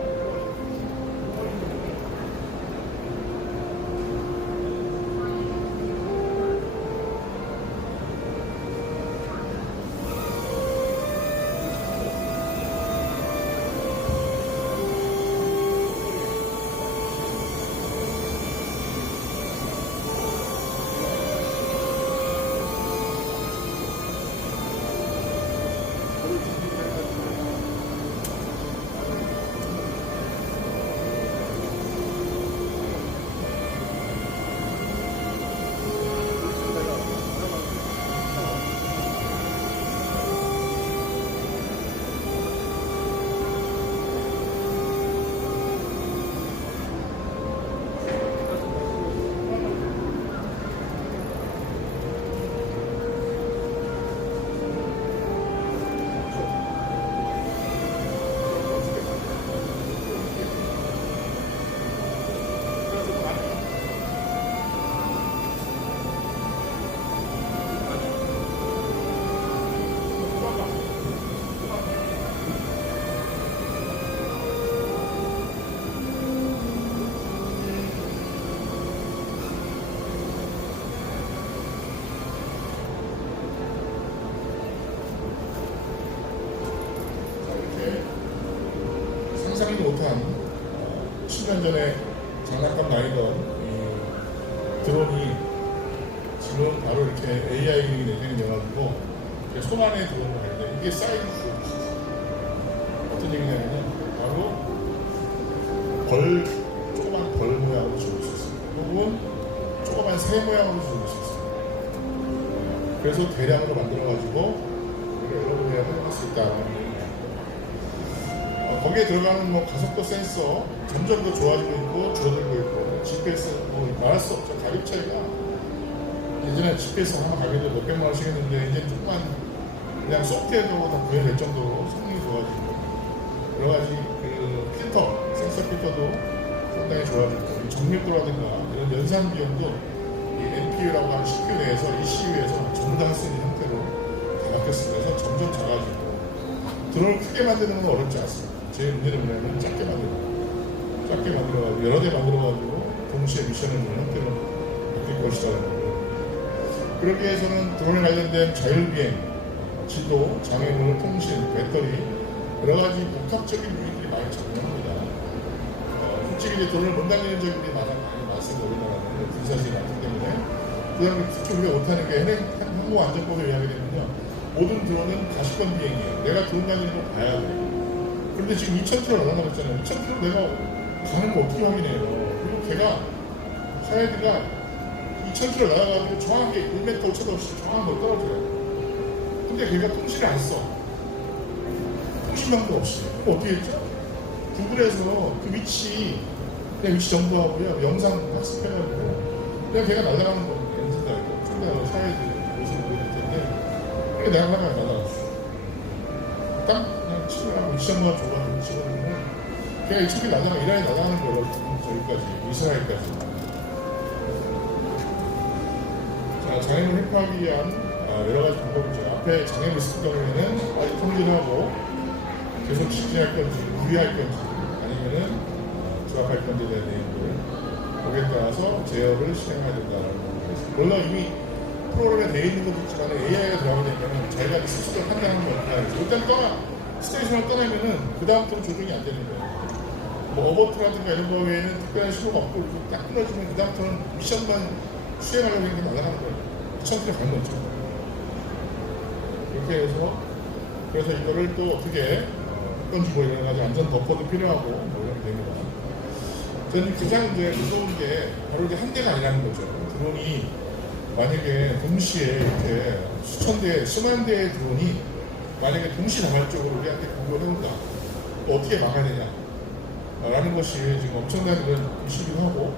상상도 못한 10년 전에 장난감 나이던 이 드론이 지금 바로 이렇게 AI 기능이 내장이 돼가지고 손 안에 드론을 하는데 이게 사이즈 어떤 얘기냐면 바로 조그만 벌 모양으로 지을 수 있습니다. 혹은 조그만 새 모양으로 지을 수 있습니다. 그래서 대량으로 만들어가지고 여러분이 활용할 수 있다. 거기에 들어가는 뭐 가속도 센서 점점 더 좋아지고 있고 줄어들고 있고 GPS 뭐 말할 수 없죠. 가격 차이가 예전에 GPS 하나 가격도 몇백만 원씩 했는데 이제 조금만 그냥 소프트웨어로 다 구현될 정도로 성능이 좋아지고 여러 가지 그 필터 센서 필터도 상당히 좋아지고 정밀도라든가 이런 연산 비용도 이 NPU라고 하는 CPU 내에서 ECU에서 전부 다 할 수 있는 형태로 다 바뀌었습니다. 그래서 점점 작아지고 드론을 크게 만드는 건 어렵지 않습니다. 제 문제는 뭐냐면 작게 만들어가지고 여러 대 만들어가지고 동시에 미션을 하는 형태로 바뀔 것이라는 거고 그러기 위해서는 드론에 관련된 자율비행, 지도, 장애물, 통신, 배터리 여러 가지 복합적인 유인들이 많이 작용합니다. 솔직히 이제 드론을 못 다니는 적들이 많이 많습니다. 우리나라는 군사시설이 많기 때문에 그 다음에 특히 우리가 못하는 게 항공안전법에 의하게 되면요 모든 드론은 가시권 비행이에요. 내가 드론 다니는 걸 봐야 돼요. 그런데 지금 2,000km 날아가고 있잖아요. 2,000km 내가 가는 거 어떻게 확인해요? 그리고 걔가 하야드가 이 2,000km 날아가지고 정확하게 1m 오차도 없이 정확한 걸 떨어져요. 근데 걔가 통신을 안 써. 통신망도 없이. 그럼 어떻게 했죠? 구글에서 그 위치, 그냥 위치 정보하고요, 영상 학습해가지고, 그냥 걔가 날아가는 거, 엔진다고, 총대하고 사이드 모습을 보일 텐데, 그게 내가 하나가 날아갔어. 딱 그냥 치고하고 위치 정보가 좋아하는 직원이면, 걔가 이쪽에 이란에 날아가는 거예요. 저기까지, 이스라엘까지. 자, 장애물 회복하기 위한 여러 가지 방법이죠. 앞에 장애물 있을 경우에는 아직 통제하고 계속 직진할 건지, 유의할 건지, 아니면은 부합할 건지에 대한 내용들, 거기에 따라서 제어를 실행해야 된다는 거죠. 물론 이미 프로그램에 되어 있는 것도 있지만 AI가 들어가게 되면 자기가 스스로 판단하는 건 없다. 일단 스테이션을 떠나면은 그다음부터는 조정이 안 되는 거예요. 뭐 어버트라든가 이런 거 외에는 특별한 신호가 없고 딱 끊어지면 그다음부터는 미션만 수행하려고 하는 게 날아가는 거예요. 2,000km 간 거죠. 이렇게 해서 그래서 이거를 또 어떻게 어떤 주고 이런 가지 안전 버퍼도 필요하고 뭐 이렇게 됩니다. 저는 가장 이제 무서운 게 바로 이제 한 대가 아니라는 거죠. 드론이 만약에 동시에 이렇게 수천 대, 수만 대의 드론이 만약에 동시다발적으로 우리한테 공격을 해온다. 어떻게 막아야 되냐? 라는 것이 지금 엄청난 그런 이슈기도 하고,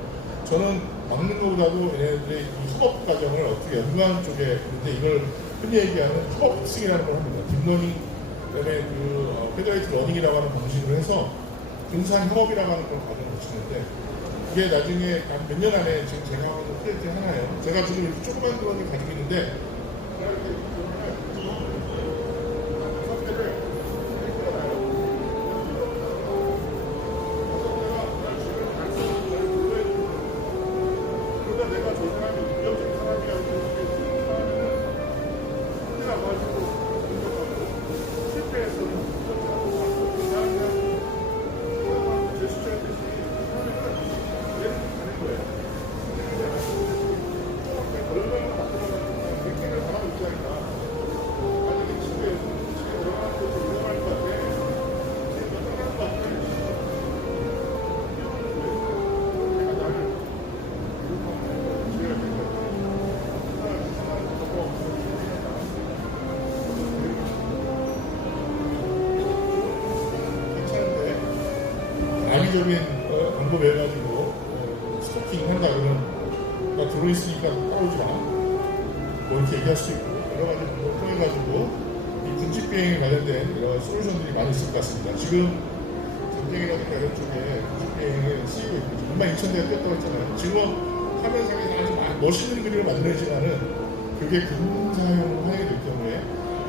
저는 막는 것보다도 얘네들의 이 협업 과정을 어떻게 연구하는 쪽에 있는데, 이걸 흔히 얘기하는 협업 특성이라는 걸 합니다. 딥러닝, 그 다음에 페더레이트 러닝이라고 하는 방식으로 해서 분산 협업이라고 하는 걸 과정을 거치는데, 이게 나중에 한 몇 년 안에 지금 제가 하는 프로젝트 하나예요. 제가 지금 이렇게 조그만 드론을 가지고 있는데, 악의적인 방법 해가지고 스토킹 한다 그러면 나 들어있으니까 따라오지 마. 뭐 이렇게 얘기할 수 있고 여러 가지 방법을 통해가지고 이 군집 비행에 관련된 여러 가지 솔루션들이 많이 있을 것 같습니다. 지금 전쟁이라든가 이런 쪽에 군집 비행에 쓰이고 있고 22,000대가 뛰었다고 했잖아요. 지금 화면상에서 아주 멋있는 그림을 만들어지만은 그게 군사용으로 하게 될 경우에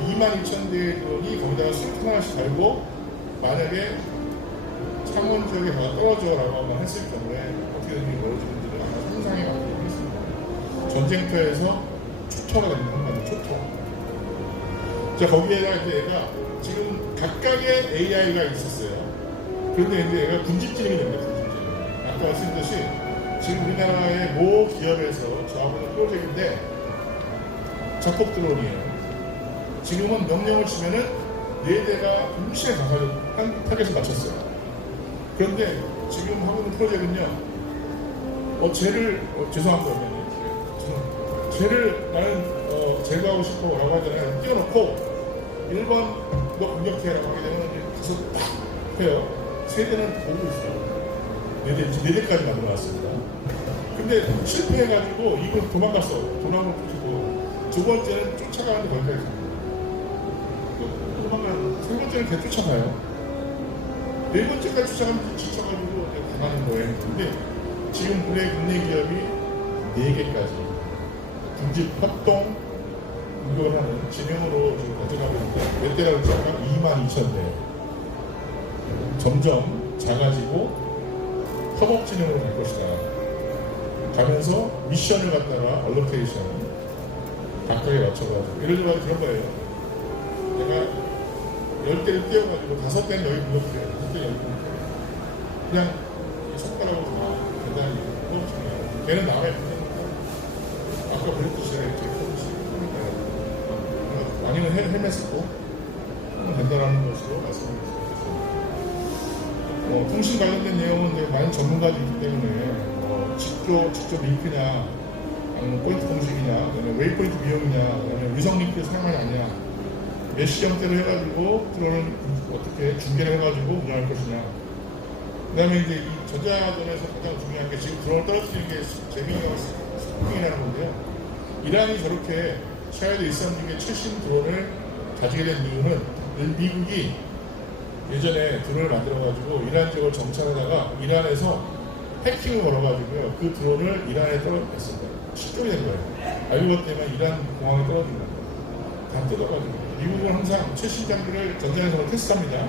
22,000대의 드론이 거기다가 수류탄 하나씩 달고 만약에 창원 지역에 더 떨어져라고 했을 경우에 어떻게 되는지 멀어지는지를 아마 상상해 갖고 있습니다. 전쟁터에서 초토가 되는 겁니다. 초토. 자, 거기에다가 이제 얘가 지금 각각의 AI가 있었어요. 그런데 이제 얘가 군집진행이 됩니다. 군집진행. 아까 말씀드렸듯이 지금 우리나라의 모 기업에서 저하고는 프로젝트인데 자폭 드론이에요. 지금은 명령을 치면은 4대가 동시에 가사를 한 타겟을 맞췄어요. 그런데 지금 하고 있는 프로젝트는요, 죄송합니다. 쟤를 나는 제거하고 싶어 라고 하잖아요. 띄워놓고 1번 너 공격해라고 하게 되면 가서 팍 해요. 3대는 보고 있어요. 4대까지 만들어놨습니다. 근데 실패해가지고 이걸 도망갔어. 도망을 붙이고 두 번째는 쫓아가는데 거기까지 있습니다. 세 번째는 계속 쫓아가요. 네 번째까지 쫓아가면 지쳐가지고 가는 거예요. 근데 지금 우리 국내 기업이 4개까지 군집 협동 공격을 하는 진영으로 지금 가져가고 있는데 몇 대라고 했지만 22,000대. 점점 작아지고 협업 진영으로 갈 것이다. 가면서 미션을 갖다가 얼로케이션 각각에 맞춰가지고 예를 들어 그런 거예요. 내가 10대를 띄워가지고 5대는 여기 공격해요. 5대는 여기 공격해요. 그냥 손가락으로 다 대단히 협업중이에요. 걔는 나가야 되니까 아까 그랬듯이 제가 이렇게 많이는 헬멧 쓰고 하면 된다는 것으로 말씀드리겠습니다. 통신 관련된 내용은 많은 전문가들이 있기 때문에 직접 링크나 아니면 포인트 공식이냐, 아니면 웨이포인트 비용이냐, 아니면 위성 링크 사용하냐 아니냐, 몇 시간대로 해가지고 드론을 어떻게 중계를 해가지고 운영할 것이냐. 그 다음에 이제 이 전자전에서 가장 중요한 게 지금 드론을 떨어뜨리는 게 재미있는 스포킹이라는 건데요. 이란이 저렇게 샤헤드 136의 최신 드론을 가지게 된 이유는 미국이 예전에 드론을 만들어가지고 이란 지역을 정찰하다가 이란에서 해킹을 걸어가지고요. 그 드론을 이란에 떨어뜨렸습니다. 실종이 된 거예요. 알고 봤더니 이란 공항에 떨어진 거예요. 다 뜯어가지고. 미국은 항상 최신 장비를 전자전으로 테스트합니다.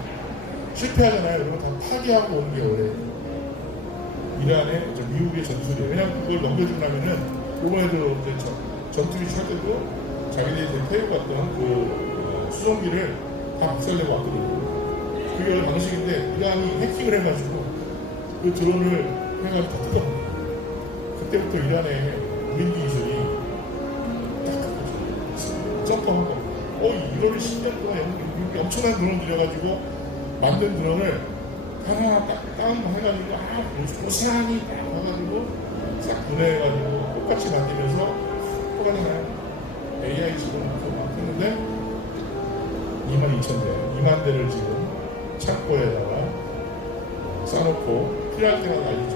실패하잖아요. 그러면 다 파기하고 오는 게 원래 이란의 미국의 전술이에요. 왜냐하면 그걸 넘겨주려면은 이번에도 이제 전투기 찰 때도 자기들이 태우고 갔던 그 수송기를 다 박살내고 왔거든요. 그게 방식인데 이란이 해킹을 해가지고 그 드론을 해가지고 다 뜯어먹어요. 그때부터 이란의 무인기 기술이 딱 점프하고 이거를 10년 동안 미국이 엄청난 드론을 들여가지고 만든 드론을 하나 딱 다운해가지고 고스란히 딱 와가지고 싹 분해해가지고 똑같이 만들면서 또 하나요. AI 지금 했는데 22,000대, 2만 대를 지금 창고에다가 싸놓고 필요할 때마다 날리죠.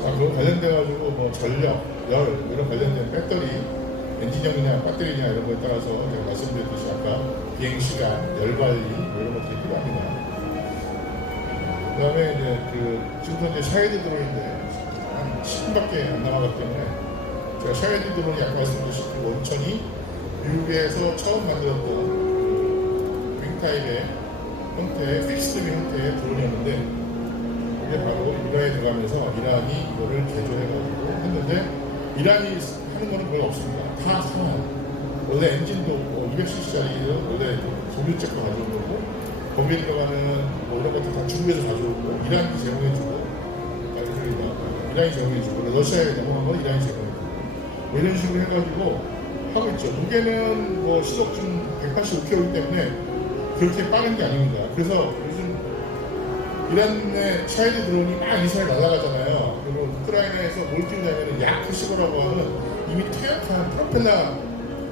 자, 그거 관련돼가지고 뭐 전력, 열 이런 관련된 배터리, 엔진형이냐 배터리냐 이런 거에 따라서 제가 말씀드렸듯이 아까 비행 시간, 열 관리 이런 것들이 필요합니다. 그 다음에 이제 지금 현재 샤헤드 드론인데 한 10분밖에 안 남아갔기 때문에 제가 샤헤드 드론이 아까 말씀드렸듯이 원천이 미국에서 처음 만들었던 윙타입의 형태의 픽스드 형태의 드론이었는데 이게 바로 이란에 들어가면서 이란이 이거를 개조해가지고 했는데 이란이 하는 거는 별로 없습니다. 다 사와요. 원래 엔진도 200cc짜리 원래 소비책 거 가져온 거고 거기에 들어가는 뭐 이런 것들 다 중국에서 가져오고 이란이 제공해주고 이란이 제공해주고 러시아에 넘어간 건 이란이 제공해주고 뭐 이런 식으로 해가지고 하고 있죠. 무게는 뭐 시속중 185km이기 때문에 그렇게 빠른 게 아닙니다. 그래서 요즘 이란의 샤헤드 드론이 막 이스라엘 날아가잖아요. 그리고 우크라이나에서 뭘 띄우냐면 야크시고라고 하는 이미 퇴역한 프로펠러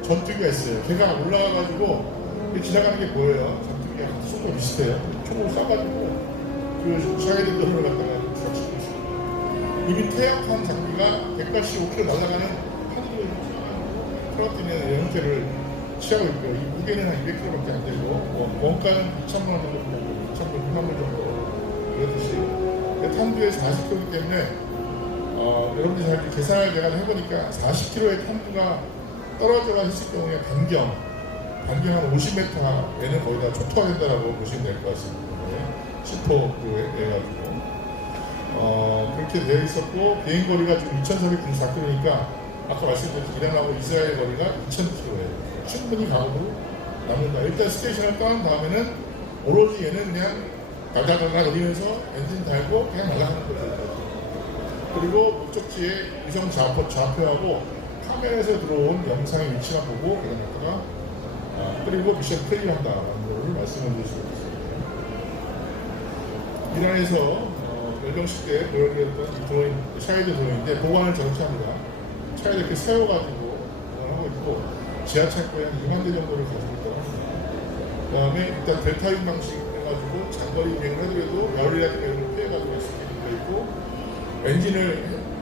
전투기가 있어요. 걔가 올라가가지고 지나가는 게 보여요. 전투기가 쏘고 비슷해요. 총으로 쏴가지고 그 샤헤드 드론을 갖다가 붙여치고 있어요. 이미 퇴역한 장비가 185km 날아가는 떨어뜨리는 형태를 취하고 있고요. 이 무게는 한 200kg밖에 안 되고 원가는 2,000만 원 정도 되고 2,000만 원 정도 그렇듯이 탄두에 40kg이기 때문에 여러분들이 잘 계산을 제가 해보니까 40kg의 탄두가 떨어져가 있을 경우에 반경 한 50m에는 거의 다 초토화 된다고 보시면 될 것 같습니다. 10호 해가지고 그렇게 되어 있었고 비행거리가 지금 2,494km니까 아까 말씀드린 이란하고 이스라엘 거리가 2,000km예요. 충분히 가고 남는다. 일단 스테이션을 떠난 다음에는 오로지 얘는 그냥 달달달달 거리면서 엔진 달고 그냥 날아가는 거죠. 그리고 목적지에 위성 좌표하고 카메라에서 들어온 영상의 위치만 보고 그냥 갔다가 그리고 미션 클리어한다라는 걸 말씀을 드릴 수 있습니다. 이란에서 열병식 때 보여드렸던 이 드로인, 샤헤드 드로인인데 보관을 저렇게 합니다. 차에 이렇게 세워가지고 하고 있고 지하철거에 한 2만 대 정도를 가지고 있다고 합니다. 그 다음에 일단 델타인 방식 해가지고 장거리 비행을 해도 열이라든가 이런 걸 피해가지고 할 수 있고 엔진을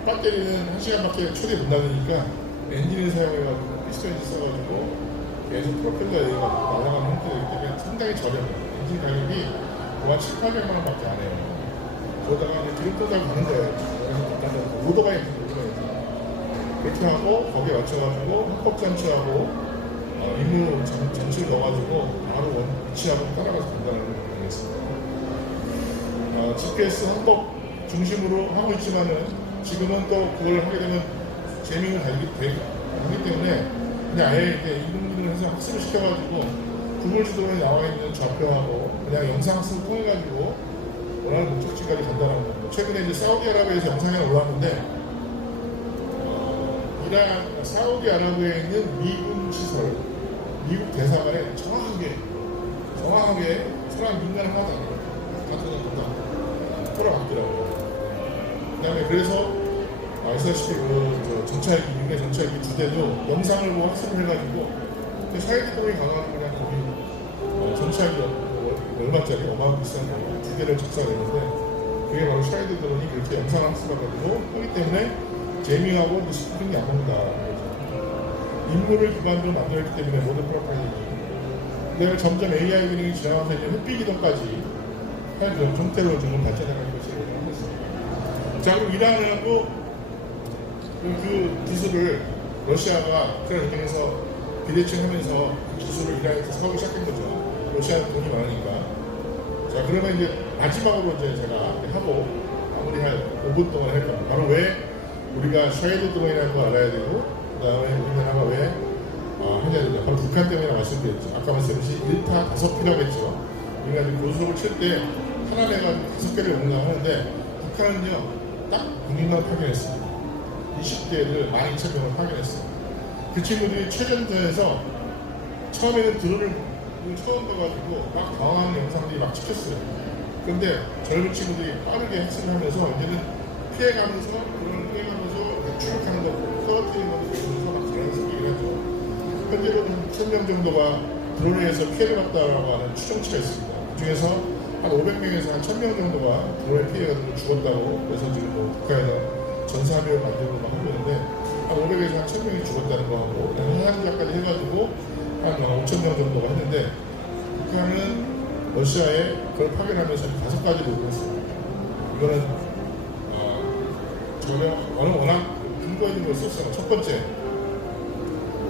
배터리는 1시간밖에 초대 못 나누니까 엔진을 사용해가지고 피스톤 엔진 써가지고 계속 프로펠러에 의해가지고 날아가는 형태이기 때문에 상당히 저렴해요. 엔진 가격이 한 700~800만 원밖에 안 해요. 그러다가 이제 드론도 잘 가는 거예요. 오토바이 그렇게 하고 거기에 맞춰가지고 합법장치하고 임무 장치를 넣어가지고 바로 위치하고 따라가서 간다는 걸 알겠습니다. GPS 합법 중심으로 하고 있지만은 지금은 또 그걸 하게 되면 재미가 달기 때문에 그냥 아예 이렇게 이동기능을 해서 학습을 시켜가지고 구글 지도에 나와 있는 좌표하고 그냥 영상 학습을 통해가지고 원하는 목적지까지 간다는 겁니다. 최근에 이제 사우디아라비아에서 영상이 하나 올라왔는데 사우디아라비아에 있는 미군 시설, 미국 대사관에 정확하게 사람 민간을 하나도 안 해요. 같은 다 돌아갔더라고요. 그 다음에 그래서 아시다시피 전차기, 육해 전차기 두 대도 영상을 보고 학습을 해가지고 샤이드 드론이 강화하는 그냥 거기 전차기 얼마짜리 어마어마한 비싼 거 두 개를 작성했는데 그게 바로 샤이드 드론이 그렇게 영상 학습해가지고 하기 때문에 재미하고 스피딩이 안 나온다. 인물을 기반으로 만들었기 때문에 모든 프로파일링이 내가 점점 AI 기능이 지나가면서 이제 흡비 기능까지 할 그런 형태로 좀 발전해갈 것이라고 하겠습니다. 자, 그리고 이란하고 그 기술을 러시아가 우크라이나 전쟁에서 비대칭하면서 그 기술을 이란에서 사오기 시작한 거죠. 러시아는 돈이 많으니까. 자, 그러면 이제 마지막으로 이제 제가 하고 마무리 할 5분 동안 할 거야. 바로 왜 우리가 샤이드 드론이라는 걸 알아야 되고, 그 다음에 우리나라가 왜 해야 된다. 바로 북한 때문에 말씀드렸죠. 아까 말씀드렸듯이 1타 5피라고 했죠. 우리가 지금 고수록을 칠 때 하나 내가 5개를 운영하는데 북한은요, 딱 국민당 파견했습니다. 20대를 12,000명을 파견했어요. 그 친구들이 최전선에서 처음에는 드론을 처음 봐가지고 막 당황하는 영상들이 막 찍혔어요. 그런데 젊은 친구들이 빠르게 학습을 하면서 이제는 피해가면서 드론을 피해가면서 추락하는 거고 떨어뜨리는 것도 보면서 막 그런 생각을 하죠. 현재로는 1,000명 정도가 드론에 의해서 피해를 봤다고 하는 추정치가 있습니다. 그 중에서 한 500명에서 한 1,000명 정도가 드론에 피해가지고 죽었다고 그래서 지금 북한에서 전사함을 만들고 막 하고 있는데 한 500에서 한 1,000명이 죽었다는 거 하고 사상자까지 해가지고 한 5,000명 정도가 했는데 북한은 러시아에 그걸 파견하면서 5가지를 요구했어요. 이거는 저는 워낙 근거 있는 걸 썼어요. 첫 번째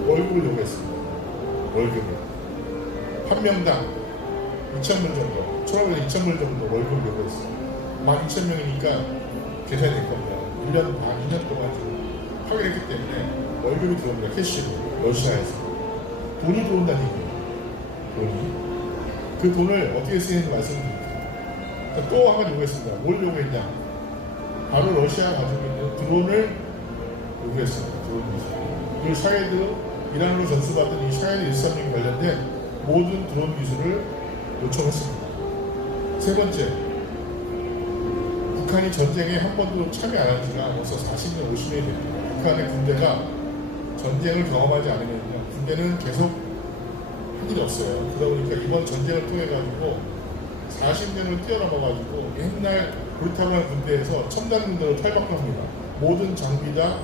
월급을 요구했습니다. 월급을 한 명당 2,000불 정도, 1,500원 2,000불 정도 월급을 요구했어요. 12,000명이니까 계산이 될 겁니다. 1년 반, 2년 동안 지금 파견했기 때문에 월급이 들어옵니다. 캐시로 러시아에서 돈이 들어온다는 얘기예요. 돈이. 그 돈을 어떻게 쓰는지 말씀드릴게요. 또 한 가지 요구했습니다. 뭘 요구했냐? 바로 러시아가 가지고 있는 드론을 요구했습니다. 드론 기술. 그 샤헤드, 이란으로 전수받은 이 샤헤드 136 관련된 모든 드론 기술을 요청했습니다. 세 번째, 북한이 전쟁에 한 번도 참여 안 한 지가 벌써 40년, 50년이 됩니다. 북한의 군대가 전쟁을 경험하지 않으면요, 군대는 계속 한 일이 없어요. 그러다 보니까 이번 전쟁을 통해가지고 40년을 뛰어넘어가지고 옛날 불타고난 군대에서 첨단 군대로 탈바꿈합니다. 모든 장비다,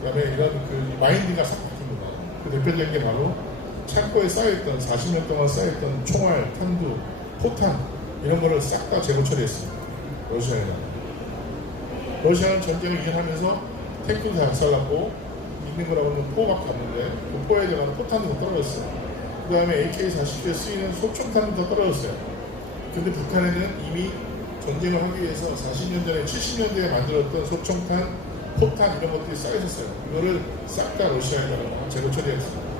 그 다음에 이런 그 마인드가 싹 바뀝니다. 그 대표적인 게 바로 창고에 쌓여있던 40년 동안 쌓여있던 총알, 탄두, 포탄 이런 거를 싹 다 재고 처리했습니다. 러시아에는. 러시아는 전쟁을 이겨하면서 탱크도 다 작살났고 있는 거라고 하면 포밖에 없는데 그 포에 들어가는 포탄도 떨어졌어요. 그 다음에 AK-40에 쓰이는 소총탄도 떨어졌어요. 근데 북한에는 이미 전쟁을 하기 위해서 40년 전에 70년대에 만들었던 소총탄, 포탄 이런 것들이 쌓여있었어요. 이거를 싹 다 러시아에다가 재고 처리했어요.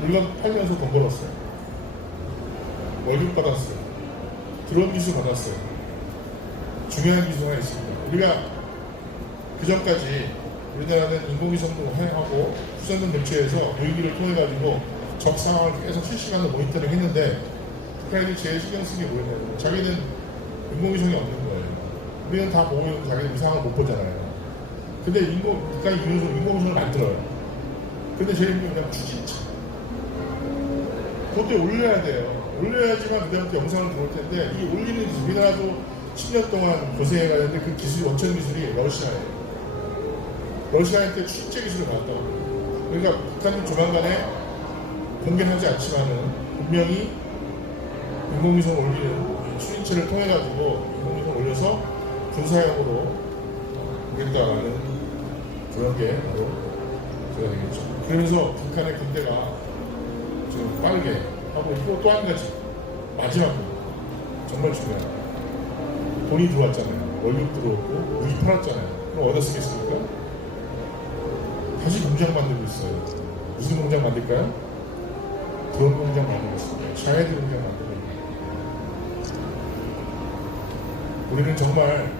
물론 팔면서 돈 벌었어요. 월급 받았어요. 드론 기술 받았어요. 중요한 기술 하나 있습니다. 우리가 그 전까지 우리나라는 인공위성도 하고 후전등 대처에서 유기를 통해 가지고 적 상황을 계속 실시간으로 모니터링 했는데 북한이 제일 신경 쓰는 게 뭐였냐면 자기는 인공위성이 없는 거예요. 우리는 다 보고 있는데 자기는 이상한 걸 못 보잖아요. 근데 북한이 인공위성을 만들어요. 근데 제일 힘든 건 추진체. 그것도 올려야 돼요. 올려야지만 그다음부터 영상을 들어올 텐데 이 올리는 기술, 우리나라도 10년 동안 고생해가는데 그 기술이 원천 기술이 러시아예요. 러시아한테 추진체 기술을 받았다고. 그러니까 북한은 조만간에 공개하지 않지만은 분명히 인공위성 올리는 추진체를 통해 가지고 인공위성 올려서 군사용으로 보겠다라는 그런 게 바로 그래야 되겠죠. 그러면서 북한의 군대가 좀 빠르게 하고 있고 또 한 가지 마지막으로 정말 중요한 돈이 들어왔잖아요. 월급 들어오고 무기 팔았잖아요. 그럼 어디다 쓰겠습니까? 다시 공장 만들고 있어요. 무슨 공장 만들까요? 드론 공장 만들고 있습니다. 샤헤드 공장 만들고 있습니다. 우리는 정말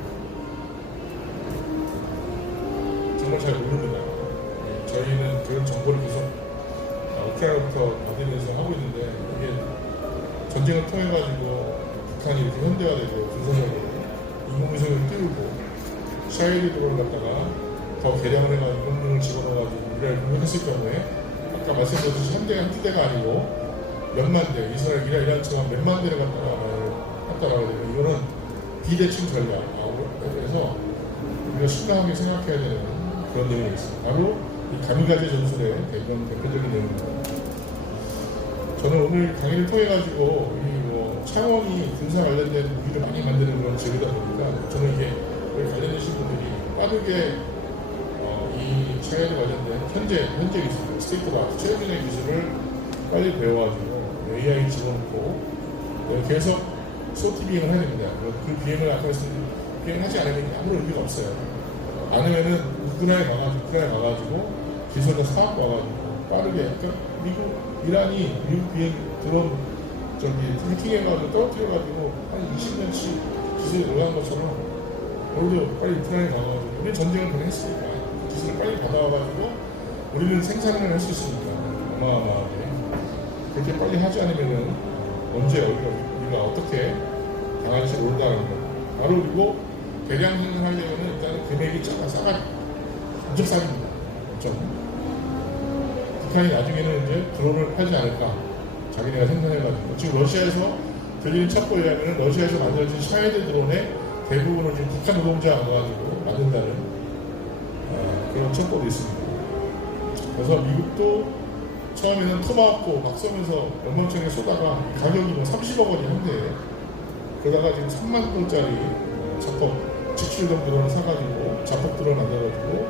잘 모릅니다. 저희는 그런 정보를 계속 우크라이나부터 받으면서 하고 있는데 이게 전쟁을 통해 가지고 북한이 이렇게 현대화되고 군사적으로 인공위성을 띄우고 샤헤드 드론을 갖다가 더 개량을 해가지고 공룡을 집어넣어가지고 이라를 공격했을 경우에 아까 말씀드렸듯이 현대 한 대가 아니고 몇만 대, 이스라엘 이란처럼 몇만 대를 갖다라고 되면 이거는 비대칭 전략에서 우리가 심각하게 생각해야 되는 그런 내용이 있습니다. 바로 이 가미가제 전술의 대표적인 내용입니다. 저는 오늘 강의를 통해 가지고 창원이 군사 관련된 무기를 많이 만드는 그런 지역이다 보니까 저는 이게 관련되신 분들이 빠르게 이 차이에 관련된 현재 기술, 스테이트 아트 최근의 기술을 빨리 배워가지고 AI 집어넣고 계속 소티 비행을 해야 됩니다. 그 비행을 아까 말씀드린 비행하지 않으면 아무런 의미가 없어요. 아니면은 우크라이나에 가가지고 기술을 사갖고 와가지고 빠르게 약간 이란이 미국 비행 드론 해킹해가지고 떨어뜨려가지고 한 20년치 기술이 올라간 것처럼 우리도 빨리 우크라이나에 가가지고 우리 전쟁을 그냥 했으니까 기술을 빨리 받아와가지고 우리는 생산을 할 수 있으니까 어마어마하게 그렇게 빨리 하지 않으면은 언제 우리가 어떻게 당할지 모른다는 거. 바로 그리고 대량 생산하려면은 일단은 금액이 싸가 엄청 싸집니다. 엄청. 북한이 나중에는 이제 드론을 팔지 않을까. 자기네가 생산해가지고. 지금 러시아에서 들리는 첩보에 의하면 러시아에서 만들어진 샤헤드 드론의 대부분을 지금 북한 노동자가 와가지고 만든다는 그런 첩보도 있습니다. 그래서 미국도 처음에는 토마호크 막 쏘면서 연방청에 쏘다가 가격이 30억 원이 한 대에 그러다가 지금 3만 불짜리 자폭 직출용 드론을 사가지고 자폭 드론 만들어가지고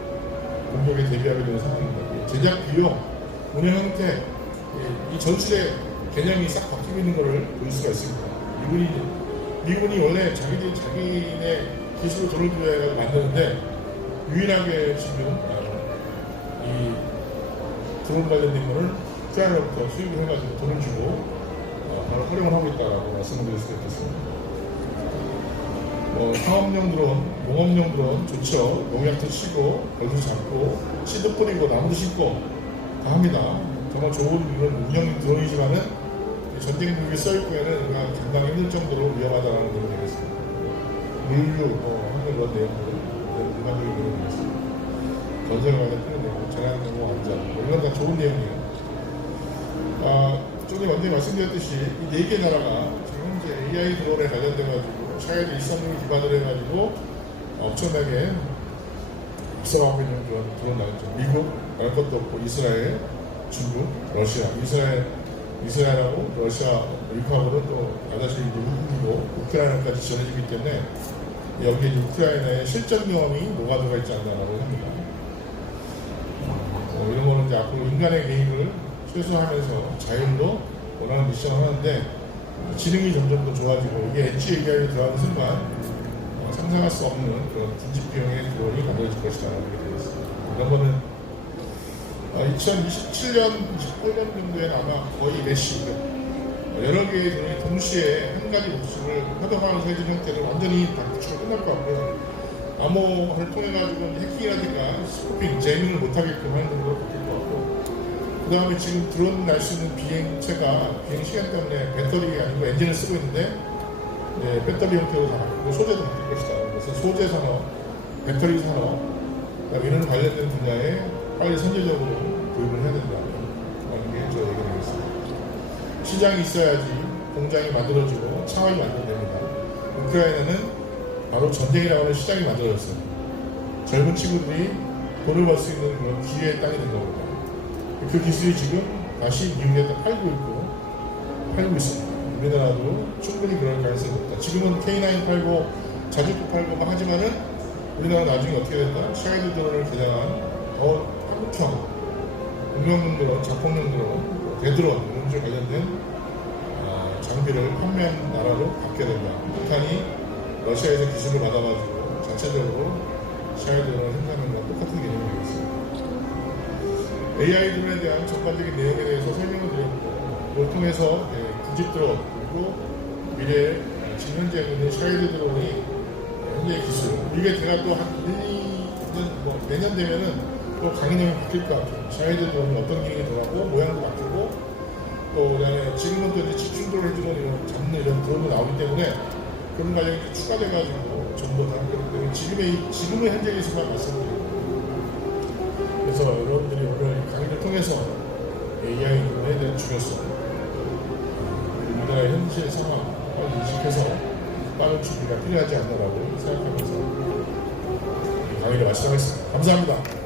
공격에 대비하게 되는 상황입니다. 제작 비용, 운영 형태, 이 전술의 개념이 싹 바뀌고 있는 것을 볼 수가 있습니다. 미군이 원래 자기네 기술을 드론 조작해서 만드는데 유일하게 지금 이 드론 관련된 거를 우크라이나부터 수입을 해가지고 돈을 주고 바로 활용을 하고 있다라고 말씀드릴 수가 있겠습니다. 상업용 드론, 농업용 드론 좋죠. 농약도 치고 벌도 잡고 씨도 뿌리고 나무도 심고 다 합니다. 정말 좋은 이런 운영 드론이지만은 전쟁 무기에 써일 거에는 감당이 힘들 정도로 위험하다는 내용이 되겠습니다. 물류 하는 그런 내용들 일반적인 내용이 되겠습니다. 건설 관련된 내용, 재난경보 안전 이런 다 좋은 내용이에요. 조금 먼저 말씀드렸듯이 이 4개 나라가 지금 현재 AI 드론에 관련돼가지고 샤헤드 136을 기반으로 해가지고 엄청나게 앞서가고 있는 그런 드론 나라죠. 미국 말 것도 없고 이스라엘, 중국, 러시아, 이스라엘하고 러시아, 미국하고는 또 나다시 미국이고 우크라이나까지 지원해주기 때문에 여기에 우크라이나의 실전 경험이 녹아들어가 있지 않나라고 합니다. 이런 거는 이제 앞으로 인간의 개입을 최소화하면서 자율로 원하는 미션을 하는데 지능이 점점 더 좋아지고 이게 엣지 AI에 들어가는 순간 상상할 수 없는 그런 군집 비용의 드론이 만들어질 것이다 라고 되어 있습니다. 이런 거는 2027년, 28년 정도에는 아마 거의 메시 여러 개의 드론이 동시에 한 가지 목숨을 협업하면서 해준 형태는 완전히 다 구축을 끝날 것 같고요. 암호를 통해가지고 해킹이라든가 스코핑, 제밍을 못하게끔 하는 정도로 바뀔 것 같고 그 다음에 지금 드론 날 수 있는 비행체가 비행 시간 때문에 배터리 아니고 엔진을 쓰고 있는데 배터리 형태로 다 바뀌고 소재도 바뀔 것이다. 그래서 소재 산업, 배터리 산업 이런 관련된 분야에 빨리 선제적으로 도입을 해야 된다는 게 저 얘기가 되겠습니다. 시장이 있어야지 공장이 만들어지고 창업이 만들어집니다. 우크라이나는 바로 전쟁이라고 하는 시장이 만들어졌어요. 젊은 친구들이 돈을 벌 수 있는 그런 기회의 땅이 된 겁니다. 그 기술이 지금 다시 미국에다 팔고 있습니다. 우리나라도 충분히 그럴 가능성이 높다. 지금은 K9 팔고 자주포 팔고 막 하지만은 우리나라 나중에 어떻게 된다? 샤이드 드론을 개량한 더 한국형 운명용 드론, 자폭용 드론, 대드론 이런 쪽 관련된 장비를 판매한 나라로 바뀌어야 된다. 북한이 러시아에서 기술을 받아가지고 자체적으로 샤이드 드론을 생산하는 거랑 똑같은 개념이 되겠습니다. AI 드론에 대한 전반적인 내용에 대해서 설명을 드렸고 이걸 통해서 구집 드론 그리고 미래 지금 현재 있는 샤이드 드론이 현재 기술 이게 제가 또 한 1, 2년 내년 되면은 또 강의념이 바뀔 것 같아요. 샤이드 드론이 어떤 기능이 들어가고 모양도 바뀌고 또 그다음에 지금은 또 이제 집중 드론 해주는 이런 잡는 이런 드론도 나오기 때문에 그런 과정이 추가돼가지고 전부 다 지금의 현재 기술만 말씀드리고 그래서 여러분들이 오늘 이 강의를 통해서 AI에 대한 중요성, 우리나라의 현실 상황을 인식해서 빠른 준비가 필요하지 않나라고 생각하면서 이 강의를 마치도록 하겠습니다. 감사합니다.